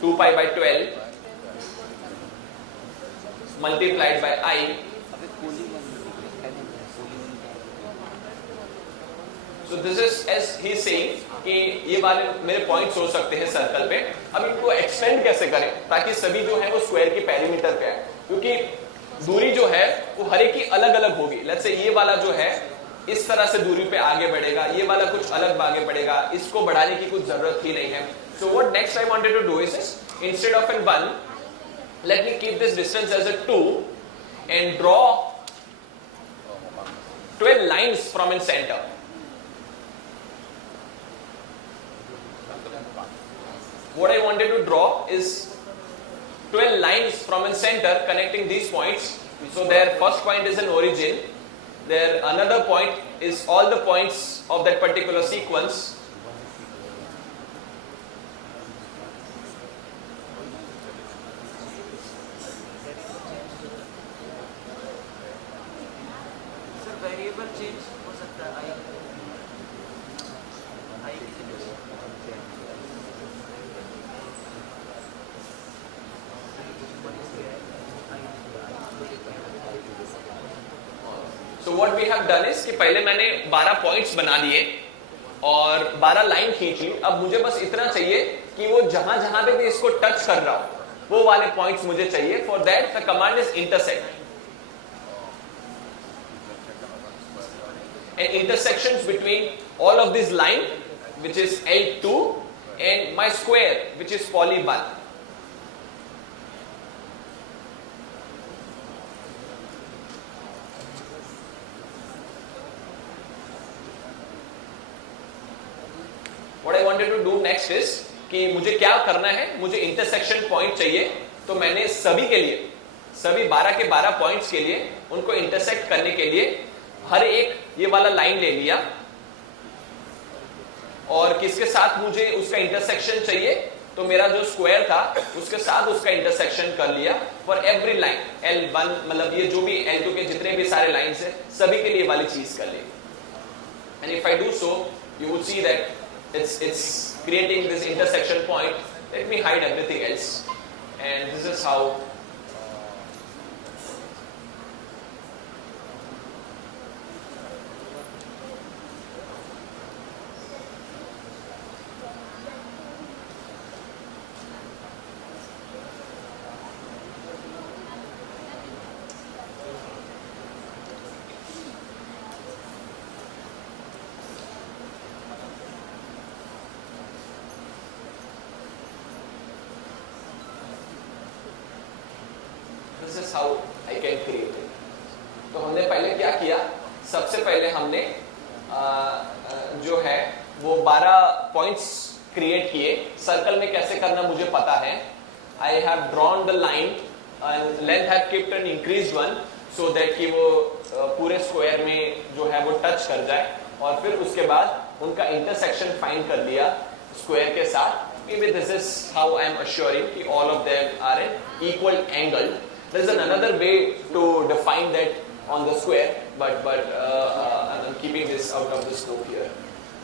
2 pi by 12 multiplied by I. So this is as he is saying कि ये वाले मेरे points हो सकते हैं circle पे. अब इनको एक्सटेंड कैसे करें ताकि सभी जो है वो स्क्वायर के पेरीमीटर पे है, क्योंकि दूरी जो है वो हर एक की अलग अलग होगी. लेट्स से ये वाला जो है इस तरह से दूरी पे आगे बढ़ेगा, ये वाला कुछ अलग आगे बढ़ेगा, इसको बढ़ाने की कुछ जरूरत ही नहीं है. So what next I wanted to do is instead of an 1, let me keep this distance as a 2 and draw 12 lines from in center. What I wanted to draw is 12 lines from in center connecting these points. So their first point is an origin. Their another point is all the points of that particular sequence. Sir variable change हो सकता है आई So what we have done is कि पहले मैंने 12 points बना लिए और 12 line खींच ली. अब मुझे बस इतना चाहिए कि वो जहां जहां पे भी इसको टच कर रहा हो वो वाले पॉइंट्स मुझे चाहिए. For that the command is intersect. And intersections between all of this line which is L2 and my square which is poly 1. What I wanted to do next is कि मुझे क्या करना है, मुझे इंटरसेक्शन पॉइंट चाहिए तो मैंने सभी के लिए, सभी 12 के 12 पॉइंट्स के लिए उनको इंटरसेक्ट करने के लिए हर एक ये वाला लाइन ले लिया और किसके साथ मुझे उसका इंटरसेक्शन चाहिए, तो मेरा जो स्क्वायर था उसके साथ उसका इंटरसेक्शन कर लिया फॉर एवरी लाइन L1, मतलब ये जो भी L2 के जितने भी सारे लाइंस है सभी के लिए वाली चीज कर ली. And if I do so you would see that it's creating this intersection point. Let me hide everything else, and this is how this is how I can create it. तो हमने पहले क्या किया, सबसे पहले हमने जो है वो 12 पॉइंट्स क्रिएट किए. सर्कल में कैसे करना मुझे पता है. I have drawn the line and length have kept an increased one so that कि वो पूरे स्क्वायर में जो है वो टच कर जाए और फिर उसके बाद उनका इंटरसेक्शन फाइंड कर लिया स्क्वायर के साथ. Maybe this is how I am assuring कि all of them are an equal angle. There is another way to define that on the square, but I'm keeping this out of the scope here.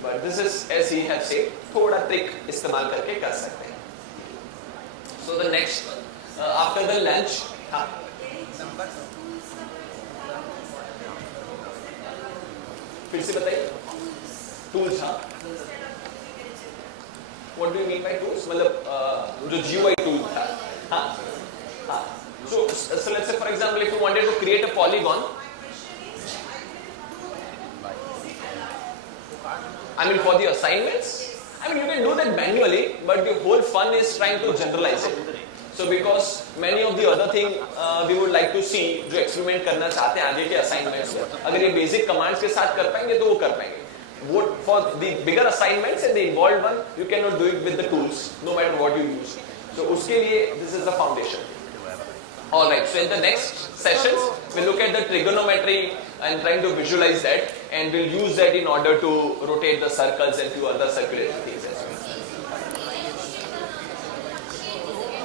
But this is as he has said, थोड़ा trick इस्तेमाल करके कर सकते हैं. So the next one, after the lunch, हाँ. फिर से बताइए. Tools, हाँ. What do you mean by tools? मतलब जो GUI tool था, हाँ, हाँ. So let's say for example, if you wanted to create a polygon, I mean for the assignments, I mean you can do that manually, but the whole fun is trying to generalize it. So because many of the other thing we would like to see, जो experiment करना चाहते हैं आगे के assignments में, अगर ये basic commands के साथ कर पाएंगे तो वो कर पाएंगे. What for the bigger assignments and the involved one, you cannot do it with the tools, no matter what you use. So उसके लिए this is the foundation. Alright, so in the next sessions, we'll look at the trigonometry and trying to visualize that, and we'll use that in order to rotate the circles and few other circular things as well.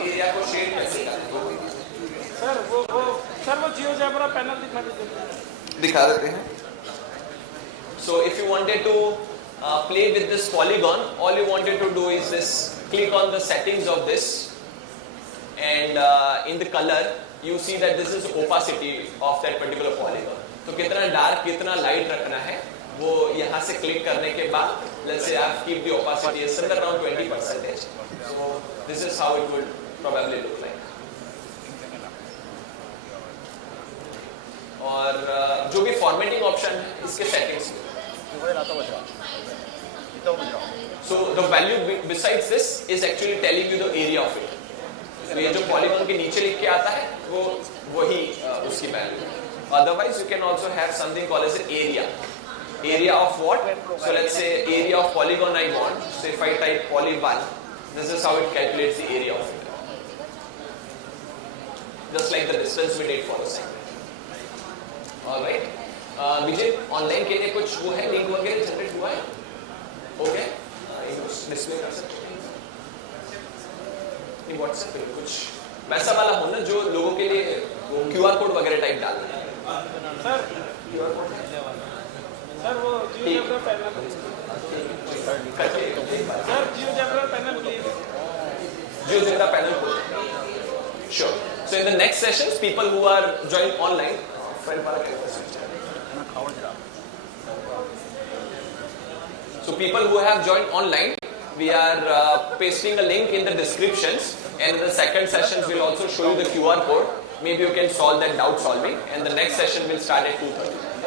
Area को shade कैसे करें? Sir वो GeoGebra panel दिखा दीजिए. दिखा देते हैं. So if you wanted to play with this polygon, all you wanted to do is this: click on the settings of this. And in the color you see that this is opacity of that particular polygon. तो कितना dark कितना light रखना है वो यहाँ से click करने के बाद let's say I keep the opacity is somewhere around 20%. So this is how it would probably look like. और जो भी formatting option है इसके settings. So the value besides this is actually telling you the area of it. तो ये जो polygon के नीचे लिख के आता है वो वही उसकी वैल्यू है. Otherwise you can also have something called as an area. Area of what? So let's say area of polygon I want. So if I type poly1, this is how it calculates the area of it. Just like the distance we did for a second. Alright. Vijay online के लिए कुछ वो है link वगैरह generate हुआ है? Okay. Display कर सकते हैं. व्हाट्सएप पे कुछ वैसा वाला हो ना जो लोगों के लिए वो QR कोड वगैरह टाइप डाल दें. सर QR कोड सर वो GeoGebra panel. Sir GeoGebra panel please. Geogebra panel. Sure. So in the next sessions, people who are joining online, so people who have joined online, we are pasting a link in the descriptions, and in the second sessions we'll also show you the QR code. Maybe you can solve that doubt solving, and the next session will start at 2:30.